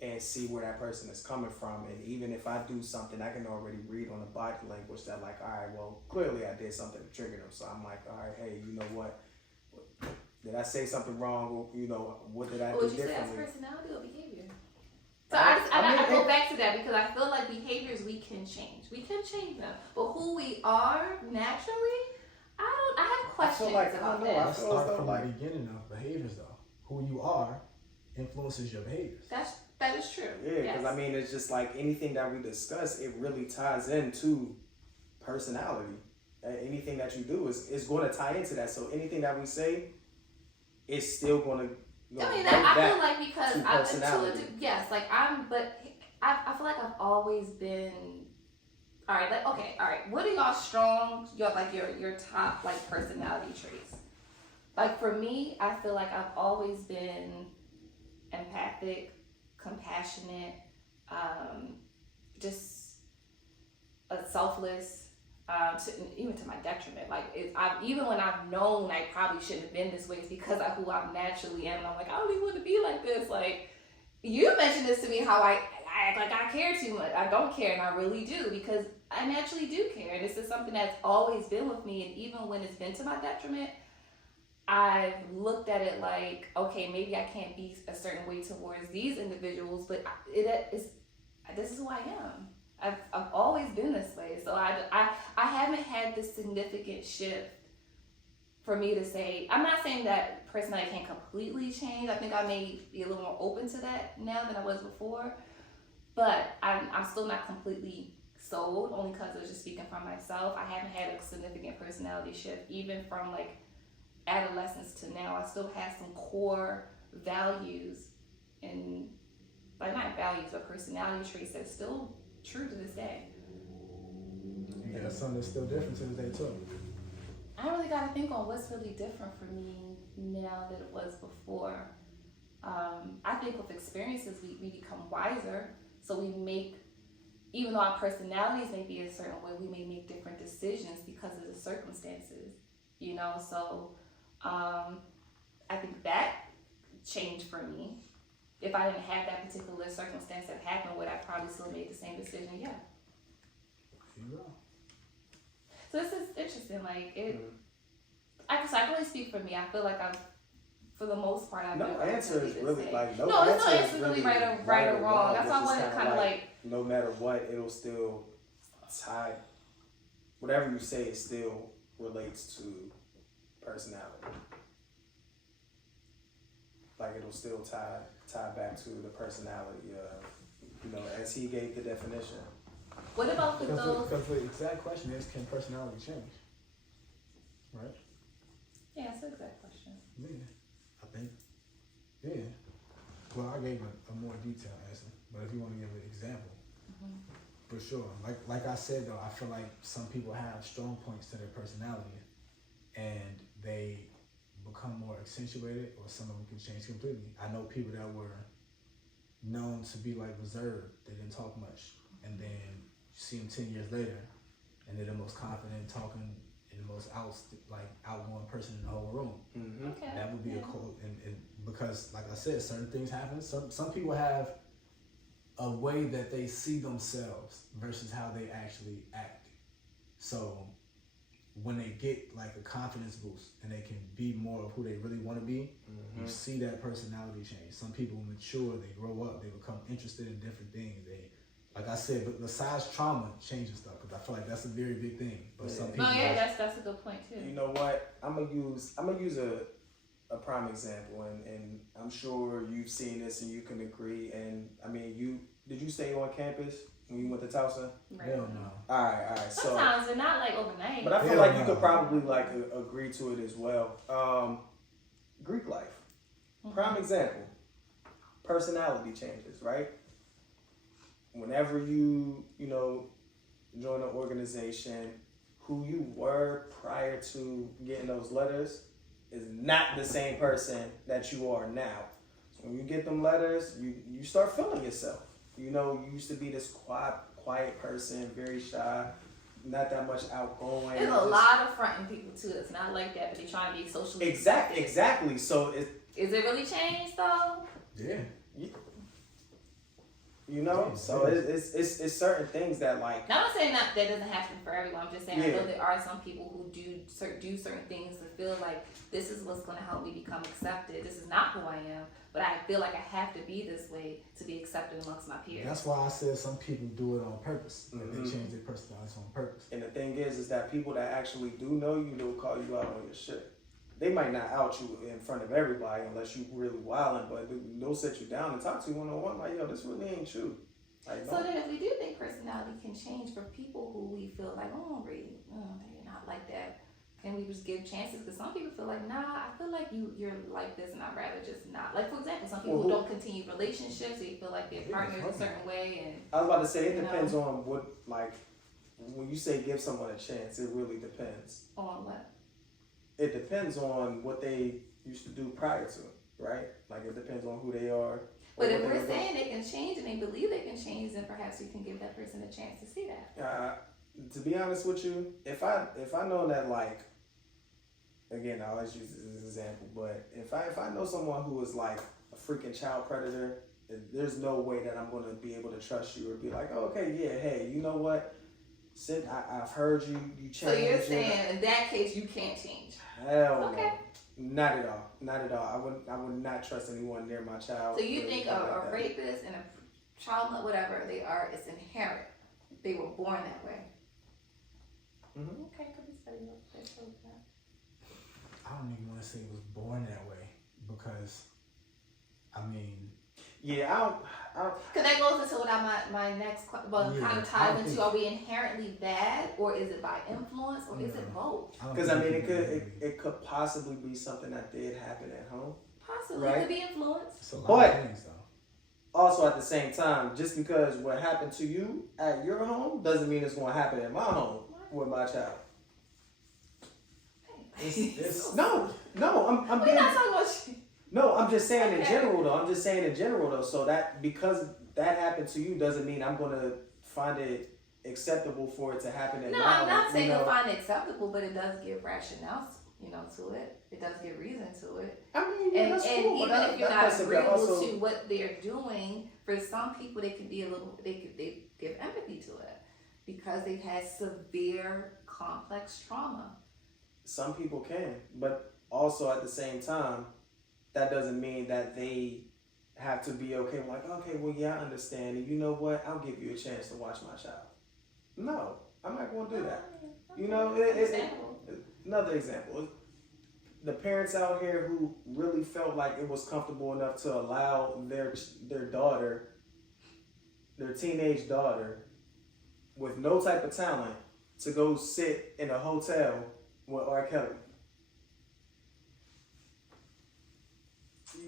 and see where that person is coming from, and even if I do something, I can already read on the body language that, like, all right, well, clearly I did something to trigger them, so I'm like, all right, hey, you know what, did I say something wrong? You know, what did I do differently? Would you say that's personality or behavior? So I go back to that, because I feel like behaviors we can change. We can change them, but who we are naturally, I have questions about that. Let's start from the beginning of behaviors, though. Who you are influences your behaviors. That is true. Yeah, because I mean, it's just like anything that we discuss, it really ties into personality. Anything that you do is going to tie into that. So anything that we say, it's still going to. I mean, I feel like, because I feel like I've always been. All right. What are y'all strong? Your top like personality traits. Like, for me, I feel like I've always been empathic, compassionate, just selfless, even to my detriment. Like, even when I've known I probably shouldn't have been this way, it's because of who I naturally am. And I'm like, I don't even want to be like this. Like, you mentioned this to me, how I act like I care too much. I don't care, and I really do, because I naturally do care. And this is something that's always been with me. And even when it's been to my detriment, I've looked at it like, okay, maybe I can't be a certain way towards these individuals, but this is who I am. I've always been this way. So I haven't had this significant shift for me to say, I'm not saying that personality can't completely change. I think I may be a little more open to that now than I was before, but I'm still not completely sold, only because I was just speaking for myself. I haven't had a significant personality shift, even from like adolescence to now. I still have some core values, and like, not values, but personality traits that's still true to this day. Yeah, something that's still different to this day too. I really got to think on what's really different for me now than it was before. I think with experiences, we become wiser. So we make, even though our personalities may be a certain way, we may make different decisions because of the circumstances, you know? So I think that changed for me. If I didn't have that particular circumstance that happened, would I probably still made the same decision? Yeah. Yeah. So this is interesting. Like, I can only speak for me. I feel like I've for the most part, I've no never answer is really like no, it's no answer really right or wrong. That's why I wanted to kind of like no matter what, it'll still tie. Whatever you say, it still relates to personality. Like it'll still tie back to the personality of, you know, as he gave the definition. What about with those? Because the exact question is, can personality change? Right? Yeah, that's the exact question. Yeah, I think. Yeah. Well, I gave a more detailed answer, but if you want to give an example, for sure. Like I said though, I feel like some people have strong points to their personality, and they become more accentuated, or some of them can change completely. I know people that were known to be like reserved, they didn't talk much, and then you see them 10 years later, and they're the most confident, talking, and the most outgoing person in the whole room. Mm-hmm. Okay. That would be a quote, and because like I said, certain things happen. Some people have a way that they see themselves versus how they actually act. So when they get like a confidence boost and they can be more of who they really want to be, you see that personality change. Some people mature, they grow up, they become interested in different things. They, like I said, but besides trauma changes stuff, because I feel like that's a very big thing. But some people, that's a good point too. You know what? I'm gonna use a prime example, and I'm sure you've seen this and you can agree. And I mean, did you stay on campus when you went to Tulsa? Right. hell no. All right. So sometimes, but not like overnight. but I feel like you could probably like agree to it as well. Greek life, prime example. Personality changes, right? Whenever you join an organization, who you were prior to getting those letters is not the same person that you are now. So when you get them letters, you start feeling yourself. You know, you used to be this quiet person, very shy, not that much outgoing. There's a lot of fronting people too that's not like that, but they're trying to be socially Exactly. So is it really changed though? Yeah. You know, so it's certain things that like. Now, I'm not saying that doesn't happen for everyone. I'm just saying I know there are some people who do certain things to feel like this is what's going to help me become accepted. This is not who I am, but I feel like I have to be this way to be accepted amongst my peers. That's why I said some people do it on purpose. Like they change their personality on purpose. And the thing is that people that actually do know you, they'll call you out on your shit. They might not out you in front of everybody unless you really wildin', but they'll sit you down and talk to you one-on-one like, yo, this really ain't you. Like, so then if we do think personality can change for people who we feel like, they're not like that, can we just give chances? Because some people feel like, nah, I feel like you're like this and I'd rather just not. Like, for example, some people don't continue relationships, they feel like their partner's a certain way. And I was about to say, it depends on what, like, when you say give someone a chance, it really depends. On what? It depends on what they used to do prior to, right? Like, it depends on who they are. But if we're saying they can change and they believe they can change, then perhaps you can give that person a chance to see that. To be honest with you, if I know that, like, again, I always use this as an example, but if I know someone who is like a freaking child predator, there's no way that I'm going to be able to trust you or be like, oh, okay, yeah, hey, you know what? I've heard you changed. So you're saying in that case you can't change? Hell no. Not at all. Not at all. I would not trust anyone near my child. So you think a rapist and a child, whatever they are, it's inherent. They were born that way. Mm-hmm. Okay, could be studied up there. I don't even want to say it was born that way because, I mean. Yeah, I don't. Because that goes into what my next question, kind of ties into, are we inherently bad, or is it by influence, or is it both? Because I mean, it could possibly be something that did happen at home. Possibly, right? It could be influence. It's a lot of things, though. Also, at the same time, just because what happened to you at your home doesn't mean it's going to happen at my home with my child. No, I'm We're being. not talking about shit. No, I'm just saying in general though. So that because that happened to you doesn't mean I'm gonna find it acceptable for it to happen in my home. No, I'm not saying you'll find it acceptable, but it does give rationale, to it. It does give reason to it. I mean, yeah, that's cool. Even if you're not agreeable to what they're doing, for some people they give empathy to it because they've had severe complex trauma. Some people can, but also at the same time, that doesn't mean that they have to be okay. Like, okay, well, yeah, I understand. And you know what? I'll give you a chance to watch my child. No, I'm not going to do that. You know, another example. The parents out here who really felt like it was comfortable enough to allow their daughter, their teenage daughter, with no type of talent, to go sit in a hotel with R. Kelly.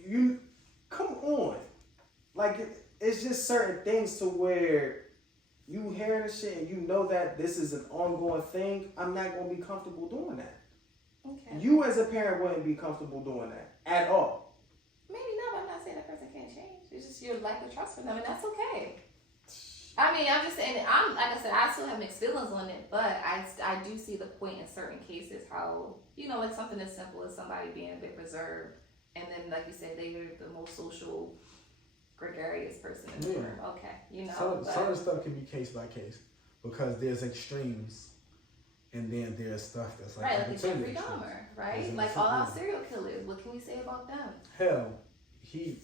You come on, like it's just certain things to where you hearing the shit and you know that this is an ongoing thing. I'm not gonna be comfortable doing that. Okay. You as a parent wouldn't be comfortable doing that at all. Maybe not, but I'm not saying that person can't change. It's just your lack of trust for them, and that's okay. I mean, I'm just saying, like I said, I still have mixed feelings on it, but I do see the point in certain cases how, you know, like something as simple as somebody being a bit reserved, and then, like you said, they're the most social, gregarious person in the room. Okay, you know. Some of the stuff can be case by case because there's extremes. And then there's stuff that's like right, like Jeffrey Dahmer, right? Like all our serial killers. What can we say about them? Hell, he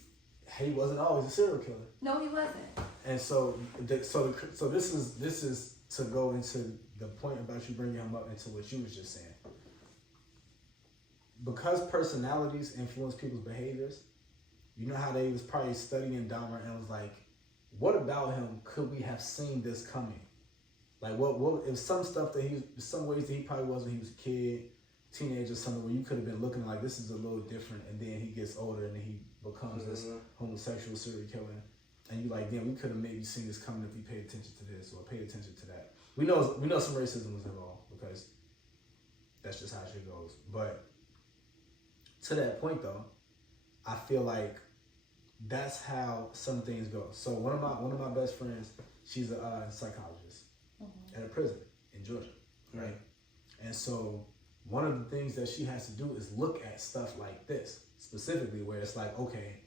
wasn't always a serial killer. No, he wasn't. And so this is to go into the point about you bringing him up into what you was just saying. Because personalities influence people's behaviors. You know how they was probably studying Dahmer and was like, what about him could we have seen this coming? Like what if some stuff that some ways that he probably was when he was a kid, teenager, something where you could have been looking like this is a little different, and then he gets older and then he becomes this homosexual serial killer, and you like, damn, we could have maybe seen this coming if we paid attention to this or paid attention to that. We know some racism was involved because that's just how shit goes. But to that point though, I feel like that's how some things go. So one of my best friends, she's a psychologist. At a prison in Georgia, right? And so one of the things that she has to do is look at stuff like this, specifically where it's like, okay,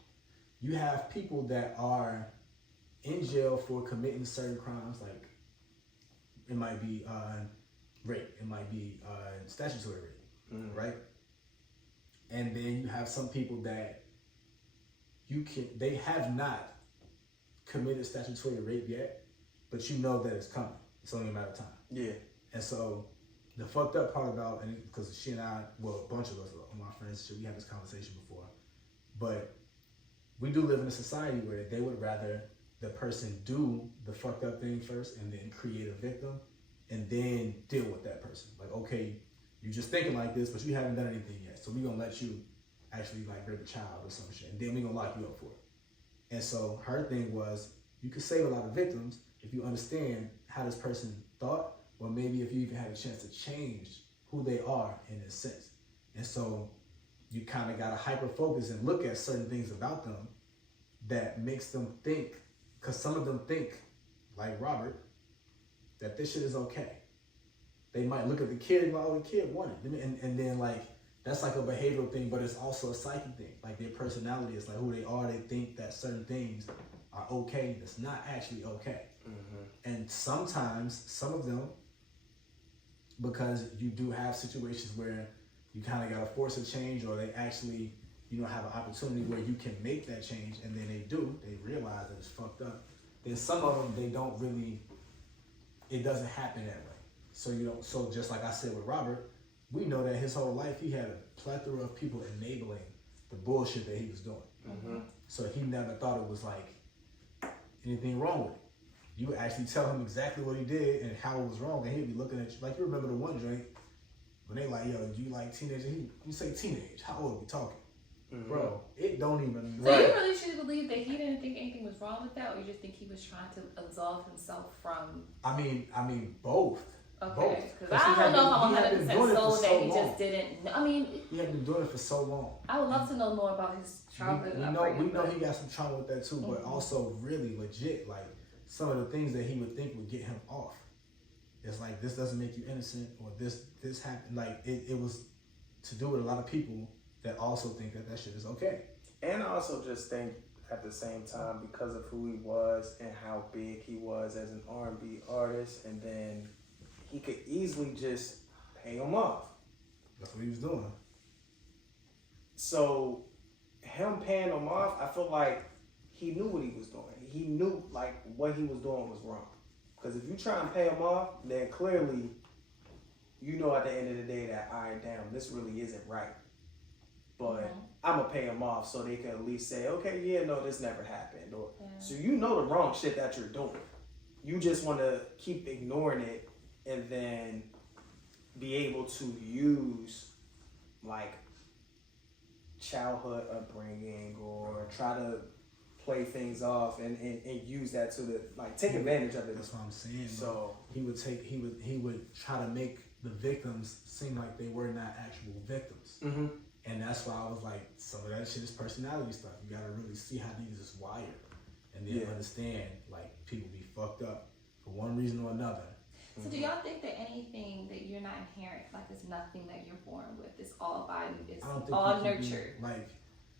you have people that are in jail for committing certain crimes, like it might be rape, it might be statutory rape, right? And then you have some people that they have not committed statutory rape yet, but you know that it's coming. It's only a matter of time. Yeah. And so the fucked up part about, and because she and I, well, a bunch of us, my friends, we had this conversation before, but we do live in a society where they would rather the person do the fucked up thing first and then create a victim and then deal with that person. Like, okay, you're just thinking like this, but you haven't done anything yet. So we're going to let you actually like rape a child or some shit. And then we're going to lock you up for it. And so her thing was, you could save a lot of victims if you understand how this person thought, or maybe if you even had a chance to change who they are in a sense. And so you kind of got to hyper focus and look at certain things about them that makes them think, because some of them think, like Robert, that this shit is okay. They might look at the kid and go, oh, the kid wanted it. And then like, that's like a behavioral thing, but it's also a psychic thing. Like their personality is like who they are. They think that certain things are okay. That's not actually okay. And sometimes some of them, because you do have situations where you kind of got to force a change, or they actually, you know, have an opportunity where you can make that change, and then they realize that it's fucked up. Then some of them, they don't really, it doesn't happen that way. So so just like I said with Robert, we know that his whole life he had a plethora of people enabling the bullshit that he was doing. So he never thought it was like anything wrong with it. You would actually tell him exactly what he did and how it was wrong, and he'd be looking at you like, you remember the one joint when they like, yo, do you like teenager? You say teenage, how old are we talking? Bro, it don't even. So you really should believe that he didn't think anything was wrong with that, or you just think he was trying to absolve himself from? I mean both. Okay, because I don't know if I'm 100% sold that he just didn't. I mean, he had been doing it for so long. I would love to know more about his childhood. We know he got some trauma with that too, but also really legit, like some of the things that he would think would get him off. It's like, this doesn't make you innocent, or this happened. Like it was to do with a lot of people that also think that shit is okay. And I also just think at the same time, because of who he was and how big he was as an R&B artist, and then he could easily just pay him off. That's what he was doing. So him paying him off, I feel like he knew what he was doing. He knew like what he was doing was wrong. Because if you try and pay him off, then clearly you know at the end of the day that, all right, damn, this really isn't right. But I'm going to pay him off so they can at least say, okay, yeah, no, this never happened. Or, so you know the wrong shit that you're doing. You just want to keep ignoring it and then be able to use like childhood upbringing or try to play things off and use that to the like take advantage of it. That's what I'm saying. So he would try to make the victims seem like they were not actual victims. Mm-hmm. And that's why I was like, some of that shit is personality stuff. You gotta really see how niggas is wired and then understand like people be fucked up for one reason or another. So do y'all think that anything that you're not inherent, like it's nothing that you're born with, it's all by, it's all nurtured? Like,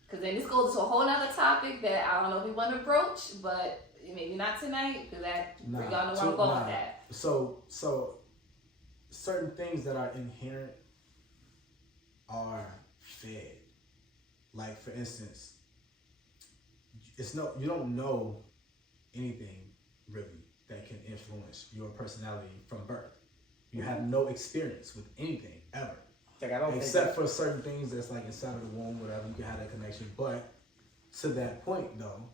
because then this goes to a whole other topic that I don't know if we want to broach, but maybe not tonight, because y'all know where I'm going with that. So certain things that are inherent are fed. Like for instance, you don't know anything really that can influence your personality from birth. You have no experience with anything ever. Like I don't except for certain things that's like inside of the womb, whatever, you can have that connection. But to that point though.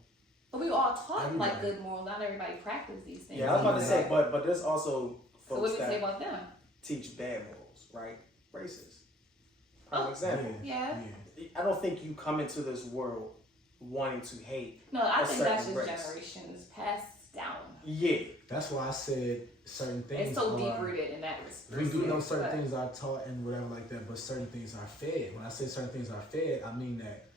But we all taught like good morals. Not everybody practice these things. Yeah, I was about to say, but there's also folks so what do you say about them? Teach bad morals, right? Racist. For example. Yeah. I don't think you come into this world wanting to hate. No, I think that's just race. Generations passed down. Yeah. That's why I said certain things. It's so deep rooted in that. We do know certain things are taught and whatever like that, but certain things are fed. When I say certain things are fed, I mean that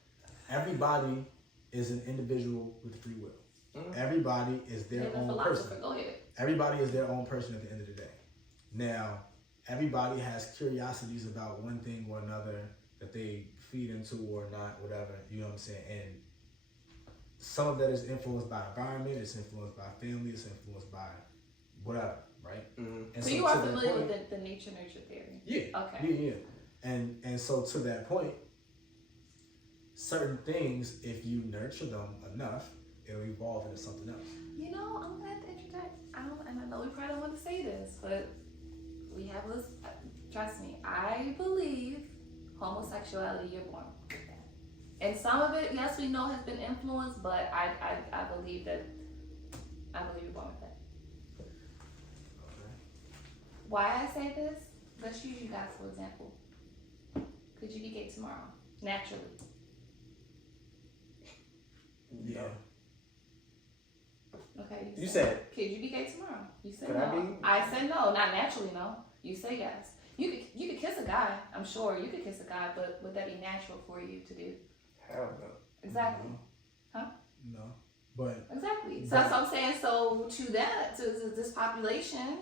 everybody is an individual with free will. Mm-hmm. Everybody is their own person. Go ahead. Everybody is their own person at the end of the day. Now, everybody has curiosities about one thing or another that they feed into or not, whatever, you know what I'm saying? And some of that is influenced by environment, it's influenced by family, it's influenced by whatever, right? Mm-hmm. And so you are familiar with the nature-nurture theory? Yeah. Okay. Yeah. And so to that point, certain things, if you nurture them enough, it'll evolve into something else. You know, I'm gonna have to interject. And I know we probably don't want to say this, but we have this. Trust me, I believe homosexuality, you're born with that. And some of it, yes, we know has been influenced, but I believe you're born with that. Okay. Why I say this? Let's use you guys for example. Could you be gay tomorrow? Naturally. Yeah. Okay. You said. Could you be gay tomorrow? You said could no. I said no, not naturally, no. You say yes. You could kiss a guy. I'm sure you could kiss a guy, but would that be natural for you to do? Hell no. Exactly. No. Huh? No. But exactly. So that's what I'm saying. So to this population,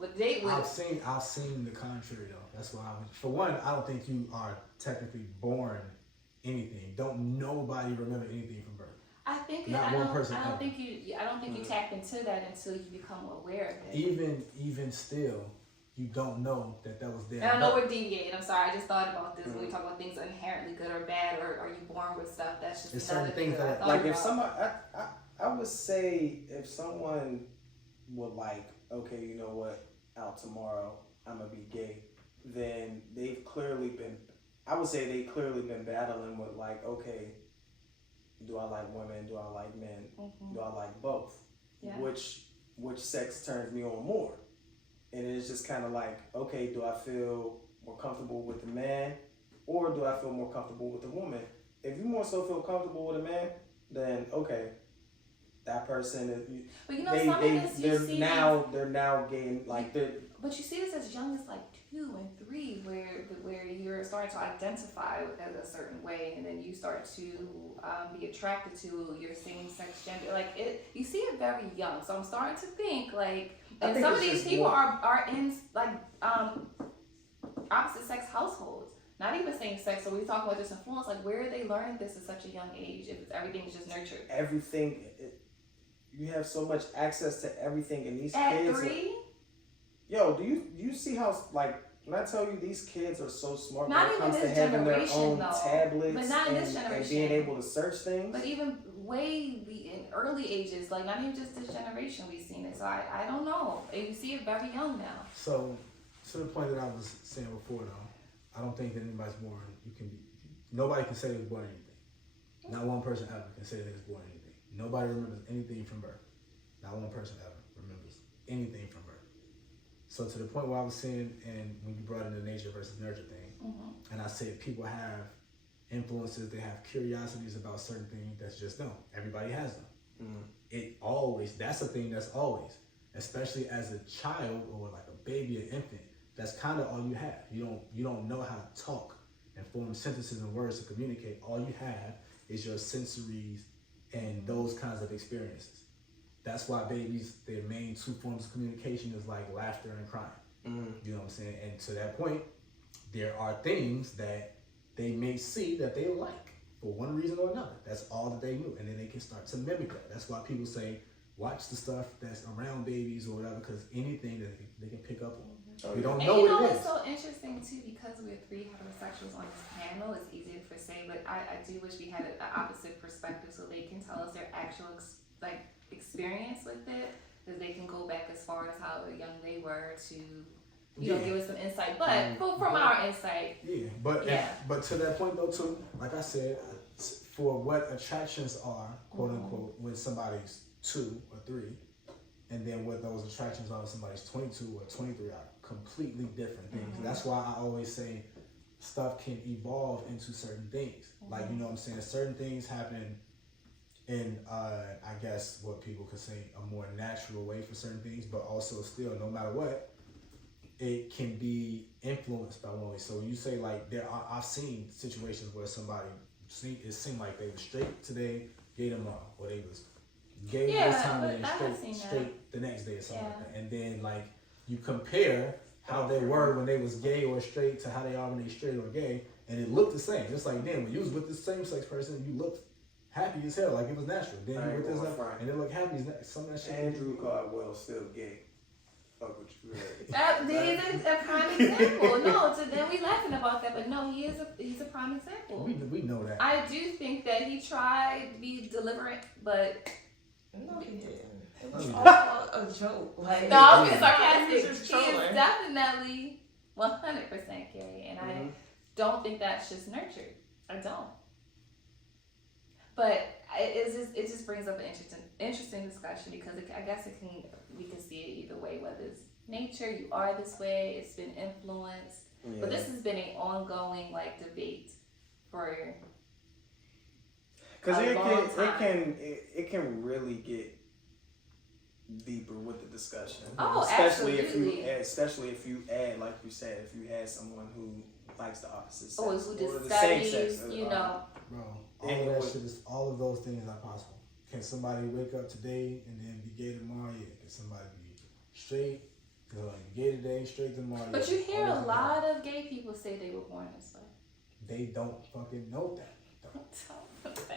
I've seen the contrary though. That's why for one, I don't think you are technically born anything. Don't nobody remember anything from birth. I think not one person. I don't think you tap into that until you become aware of it. Even still, you don't know that was there. And I know we're deviating. I'm sorry. I just thought about this when we talk about things inherently good or bad, or are you born with stuff that's just it's another thing that I thought like about. if somebody, I would say if someone would like, okay, you know what, out tomorrow, I'm gonna be gay, then they've clearly been. I would say they clearly been battling with like, okay, do I like women? Do I like men? Mm-hmm. Do I like both? Yeah. Which sex turns me on more? And it's just kind of like, okay, do I feel more comfortable with the man, or do I feel more comfortable with the woman? If you more so feel comfortable with a man, then okay, that person is. But you know, they're now getting like they're. But you see this as young as like 2 and 3, where you're starting to identify as a certain way, and then you start to be attracted to your same-sex gender. Like you see it very young. So I'm starting to think like, and some of these people are in like opposite sex households, not even same sex. So we talk about this influence. Like, where are they learning this at such a young age? If everything is just nurtured. Everything. You have so much access to everything, and these at kids. 3. Yo, do you see how like When I tell you these kids are so smart Not when it even comes to this having their generation, own though. tablets But not in this and generation. being able to search things. But even in early ages, like not even just this generation, we've seen it. So I don't know. And you see it very young now. So to the point that I was saying before, though, I don't think that anybody's born. Nobody can say they was born anything. Not one person ever can say they was born anything. Nobody remembers anything from birth. Not one person ever remembers anything from birth. So to the point where I was saying, and when you brought in the nature versus nurture thing, and I said people have influences, they have curiosities about certain things that's just them. Everybody has them. That's a thing that's always, especially as a child or like a baby, an infant, that's kind of all you have. You don't know how to talk and form sentences and words to communicate. All you have is your sensories and those kinds of experiences. That's why babies, their main two forms of communication is like laughter and crying. You know what I'm saying? And to that point, there are things that they may see that they like for one reason or another. That's all that they knew. And then they can start to mimic that. That's why people say, watch the stuff that's around babies or whatever, because anything that they can pick up on. We don't know what it is. It's so interesting too, because we're three heterosexuals on this panel, it's easier for say, but I do wish we had an opposite perspective so they can tell us their actual experience with it, because they can go back as far as how young they were to give us some insight. But from our insight, but to that point though too, like I said, for what attractions are, quote unquote, when somebody's 2 or 3, and then what those attractions are when somebody's 22 or 23 are completely different things. That's why I always say stuff can evolve into certain things. Like, you know what I'm saying? Certain things happen in, I guess what people could say, a more natural way for certain things, but also still, no matter what, it can be influenced by one way. So you say like I've seen situations where it seemed like they were straight today, gay tomorrow, or they was gay this time and then straight the next day or something like that. And then like you compare how they were when they was gay or straight to how they are when they straight or gay, and it looked the same. It's like, damn, when you was with the same sex person, you looked happy as hell, like it was natural. Then you with this and it looked happy as some of that shit. Andrew Caldwell still gay. Fuck what you He's a prime example. No, so then we laughing about that, but no, he's a prime example. We know that. I do think that he tried to be deliberate, but no, he didn't. It was all a joke. Like, no, I was being sarcastic. He was He is definitely 100% gay, and I don't think that's just nurtured. I don't. But it just brings up an interesting discussion, because I guess we can see it either way, whether it's nature, you are this way, it's been influenced. Yeah. But this has been an ongoing debate for because it can really get deeper with the discussion. Oh, especially absolutely. Especially if you add, like you said, if you had someone who likes the opposite sex who or just the same studies, sex, bro, all of those things are possible. Can somebody wake up today and then be gay tomorrow? Yeah. Can somebody be straight? Gay today, straight tomorrow? Yeah. But you hear a lot of gay people say they were born this way. They don't fucking know that.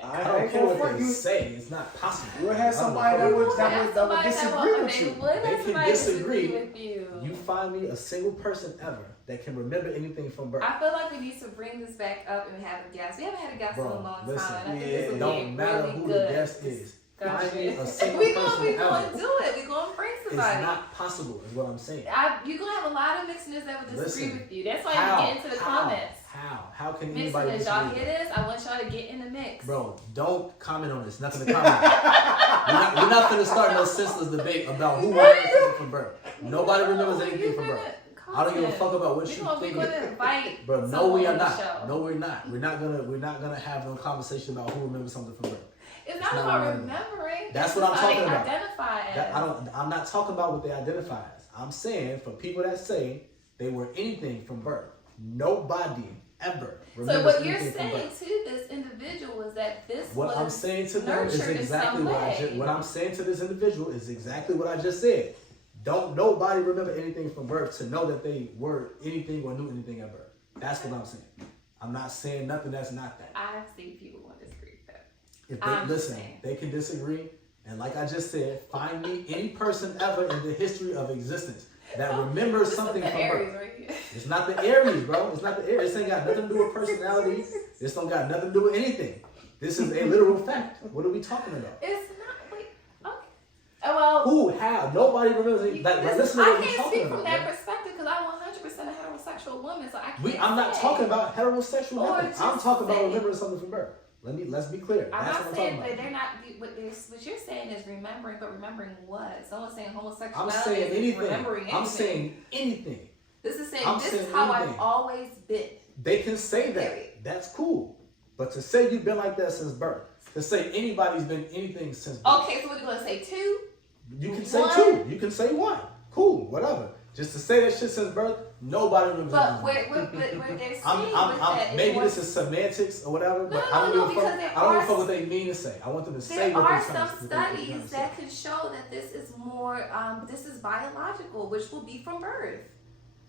I don't care what they say. It's not possible. You'll have somebody that would disagree with you. They can disagree with you. You find me a single person ever that can remember anything from birth. I feel like we need to bring this back up and have a guest. We haven't had a guest in a long time. It don't matter who the guest is. Find me a single we person We're going to do it. We're going to bring somebody. It's not possible is what I'm saying. You're going to have a lot of Mixxeners that would disagree with you. That's why you get into the comments. How can anybody Mixxeners, y'all hear this? I want y'all to get in the mix. Bro, don't comment on this. Nothing to comment on. We're not going to start no senseless debate about who remembers something from birth. Nobody remembers anything from birth. I don't give a fuck about what you think. We're gonna invite. Bro, no, we are not. No, we're not. We're not gonna have no conversation about who remembers something from birth. It's not about remembering. That's what I'm talking about. Identify as. I'm not talking about what they identify as. I'm saying for people that say they were anything from birth, nobody ever remembers anything from birth. So what you're saying to this individual is that what I'm saying to them is exactly what I'm saying to this individual is exactly what I just said. Don't nobody remember anything from birth to know that they were anything or knew anything at birth. That's what I'm saying. I'm not saying nothing that's not that. I've seen people who disagree with that. If they listen, they can disagree. And like I just said, find me any person ever in the history of existence that remembers something from birth. Right here. It's not the Aries, bro. It's not the Aries. This ain't got nothing to do with personality. This don't got nothing to do with anything. This is a literal fact. What are we talking about? It's not. Wait. Okay. Well. Who? How? Nobody remembers it. Like, listen to what I we're can't talking speak about. from that perspective because I'm 100% a heterosexual woman, so I can't. I'm not talking about heterosexual Or nothing. I'm talking about say- remembering something from birth. Let's be clear. I'm That's not what saying I'm that talking they're not. What you're saying is remembering, but remembering what? Someone's saying about. homosexuality. I'm saying is anything. Remembering anything. I'm saying anything. This is saying I'm this saying is how anything. I've always been. They can say that. Period. That's cool. But to say you've been like that since birth, to say anybody's been anything since birth. Okay, so what are you gonna say? 2? You can say One? 2. You can say 1. Cool, whatever. Just to say that shit since birth, nobody remembers. But where they're saying that maybe it's this is semantics or whatever, but No, I don't no, give a fuck. because there I don't give a are- fuck what they mean to say. I want them to say there what are they're trying some to say. studies that could show that this is more, this is biological, which will be from birth.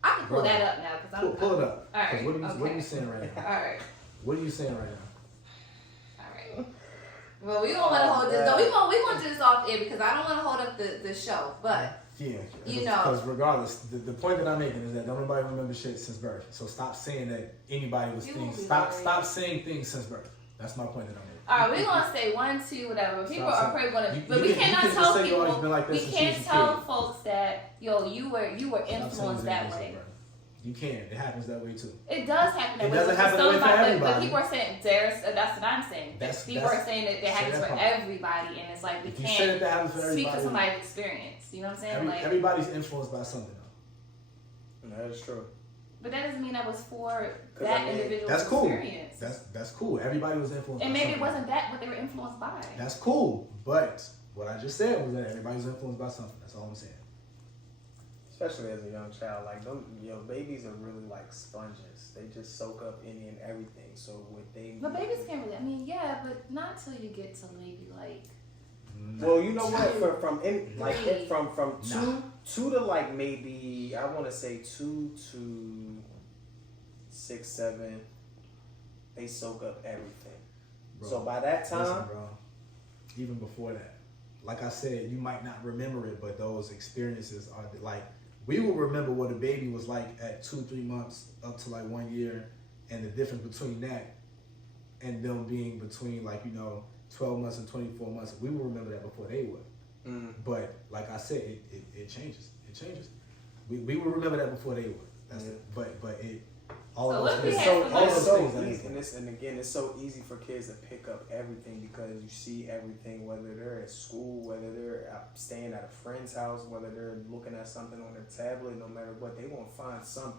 I can pull Bro, that up now because I'm. Pull it up. All 'Cause right. What are you saying right now? All right. What are you saying right now? All right. Well, we don't want to hold this. No, we want to do this off air because I don't want to hold up the show. But Yeah, you know, because regardless, the point that I'm making is that nobody remembers shit since birth. So stop saying that anybody was You things. will be Stop right. saying things since birth. That's my point that I'm making. all right, we're gonna say 1, 2, whatever. People Stop are probably gonna, You- but you we can- you cannot can just tell say you always people. been like this We since can't you was a tell kid. folks that you were Stop saying influenced that things way. since birth. You can. It happens that way too. It does happen that It way. doesn't but happen still that way for not- but everybody. people are saying that's what I'm saying. People are saying that it happens that for part. everybody, and it's like we If you say that can't that happens for speak everybody, to somebody's experience. You know what I'm saying? Like, everybody's influenced by something. That is true. but that doesn't mean that was for 'Cause that I mean, individual's That's cool. experience. That's cool. Everybody was influenced. And by maybe it something. wasn't that what they were influenced by. That's cool. But what I just said was that everybody's influenced by something. That's all I'm saying. Especially as a young child, like them, babies are really like sponges. They just soak up any and everything. So what they. But babies can't really. I mean, yeah, but not till you get to maybe like. Well, you know what? From Nah. two to like maybe I want to say 2 to 6, 7, they soak up everything. Bro, So by that time, listen, bro, even before that, like I said, you might not remember it, but those experiences are like we will remember what a baby was like at 2-3 months up to like 1 year, and the difference between that and them being between 12 months and 24 months. We will remember that before they would. But like I said, it changes. It changes. We will remember that before they would. That's but it. All So of what those if we things. had All somebody- those it's so things. easy, and again, it's so easy for kids to pick up everything because you see everything, whether they're at school, whether they're staying at a friend's house, whether they're looking at something on their tablet, no matter what, they gonna find something,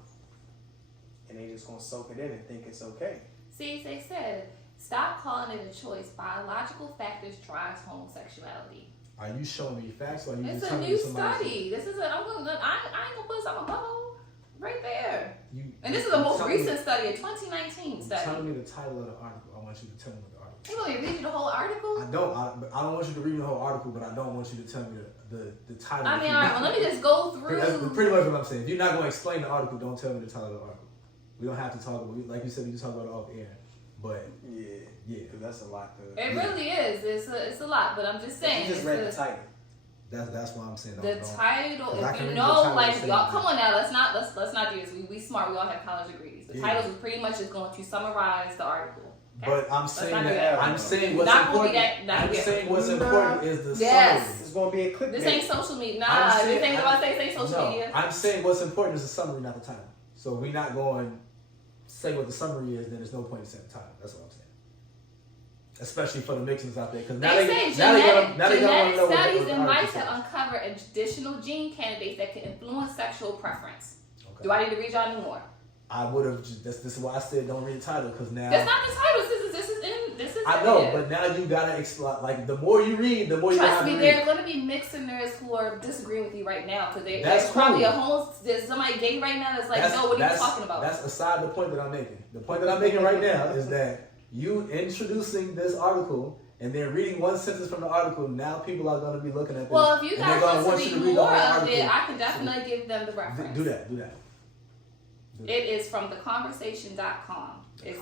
and they just gonna soak it in and think it's okay. See, they said, stop calling it a choice. Biological factors drives homosexuality. Are you showing me facts or are you It's just a telling new me somebody? study. This is I ain't gonna put some bubble right there. And this is you the most telling me- recent study, a 2019 you study. telling me the title of the article. I want you to tell me what the article. You want me to read you the whole article? I don't want you to read the whole article, but I don't want you to tell me the title. I If mean, you're all right. not- Well, let me just go through. That's pretty much what I'm saying. If you're not going to explain the article, don't tell me the title of the article. We don't have to talk about it. Like you said, we can talk about it off air. But Yeah, because that's a lot to. It really is. It's a lot, but I'm just saying. You just read the title. that's why I'm saying The title, 'cause I if can you read the know, title like and say y'all, it. come on now, let's not do this. We smart. We all have college degrees. The Yeah. titles is pretty much just going to summarize the article. Okay? But I'm Let's saying not do that that. I'm saying what's Not gonna be important. that- not I'm be that. saying what's important is the Yes. summary. It's gonna be a clickbait. This ain't social media. I'm Nah, saying- this ain't what I say social No, media. I'm saying what's important is the summary, not the title. So we're not going say what the summary is, then there's no point in saying the title. That's what I'm saying. Especially for the Mixxeners out there, because now They they say now they genetic gotta genetic know what studies the in article mice says. have uncovered additional gene candidates that can influence sexual preference. Okay. Do I need to read y'all any more? I would have. This is why I said don't read the title, because now That's not the title. This is. I know, it. but now you gotta explore. Like the more you read, the more you Trust gotta me, read. there are going to be Mixxeners who are disagreeing with you right now because That's there's probably cool. there's somebody gay right now that's like, no, what are you talking about? That's aside the point that I'm making. The point that I'm making right now is that you introducing this article and then reading one sentence from the article, now people are going to be looking at this. Well, if you and they're guys gonna want to you read the more whole of article. it, I can definitely give them the reference. Do that. It is from theconversation.com. The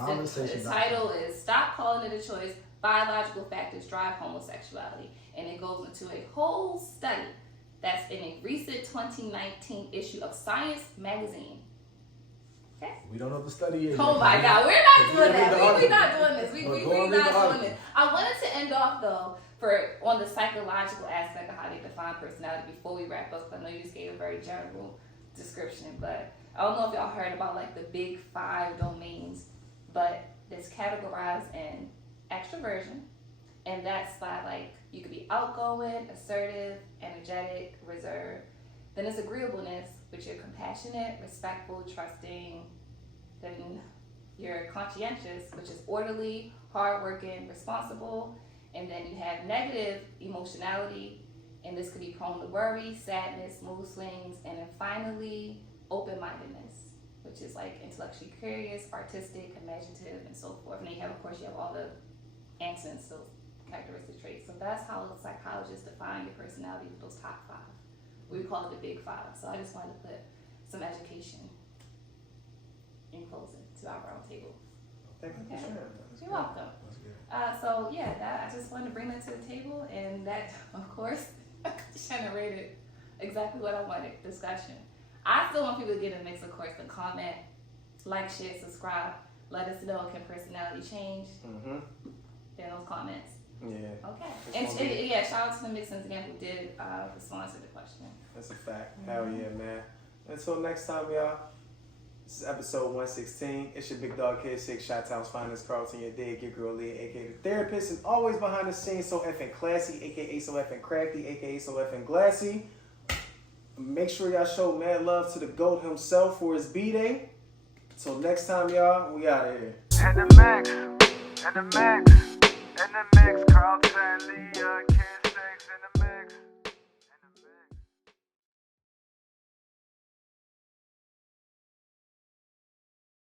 title is Stop Calling It a Choice, Biological Factors Drive Homosexuality. And it goes into a whole study That's in a recent 2019 issue of Science magazine. Okay. We don't know the study yet. Oh my God, we're not doing that. We're not doing this. We're not doing this. I wanted to end off though on the psychological aspect of how they define personality before we wrap up. I know you just gave a very general description, but I don't know if y'all heard about like the big 5 domains, but it's categorized in extroversion, and that's by like you could be outgoing, assertive, energetic, reserved. Then it's agreeableness, which you're compassionate, respectful, trusting. Then you're conscientious, which is orderly, hardworking, responsible. And then you have negative emotionality, and this could be prone to worry, sadness, mood swings. And then finally, open-mindedness, which is like intellectually curious, artistic, imaginative, and so forth. And then you have, of course, you have all the antonyms, those characteristic traits. So that's how psychologists define your personality with those top 5. We call it the big 5. So I just wanted to put some education in closing to our round table. Thank you for sharing. You're welcome. So yeah, I just wanted to bring that to the table, and that, of course, generated exactly what I wanted, discussion. I still want people to get in the mix, of course, and comment, like, share, subscribe. Let us know, can personality change? Mm-hmm. In those comments. Yeah. Okay. And yeah, shout out to the Mixxeners again who did respond to the question. That's a fact. Mm-hmm. Hell yeah, man. Until next time, y'all. This is episode 116. It's your big dog kid, 6 Chi-Town's finest, CARLTON, your dead, your girl Leah, aka the therapist, and always behind the scenes, so effing classy, aka so effing crafty, aka so effing glassy. Make sure y'all show mad love to the GOAT himself for his BDAY. Till next time, y'all, we out of here. In the mix, in the mix, in the mix.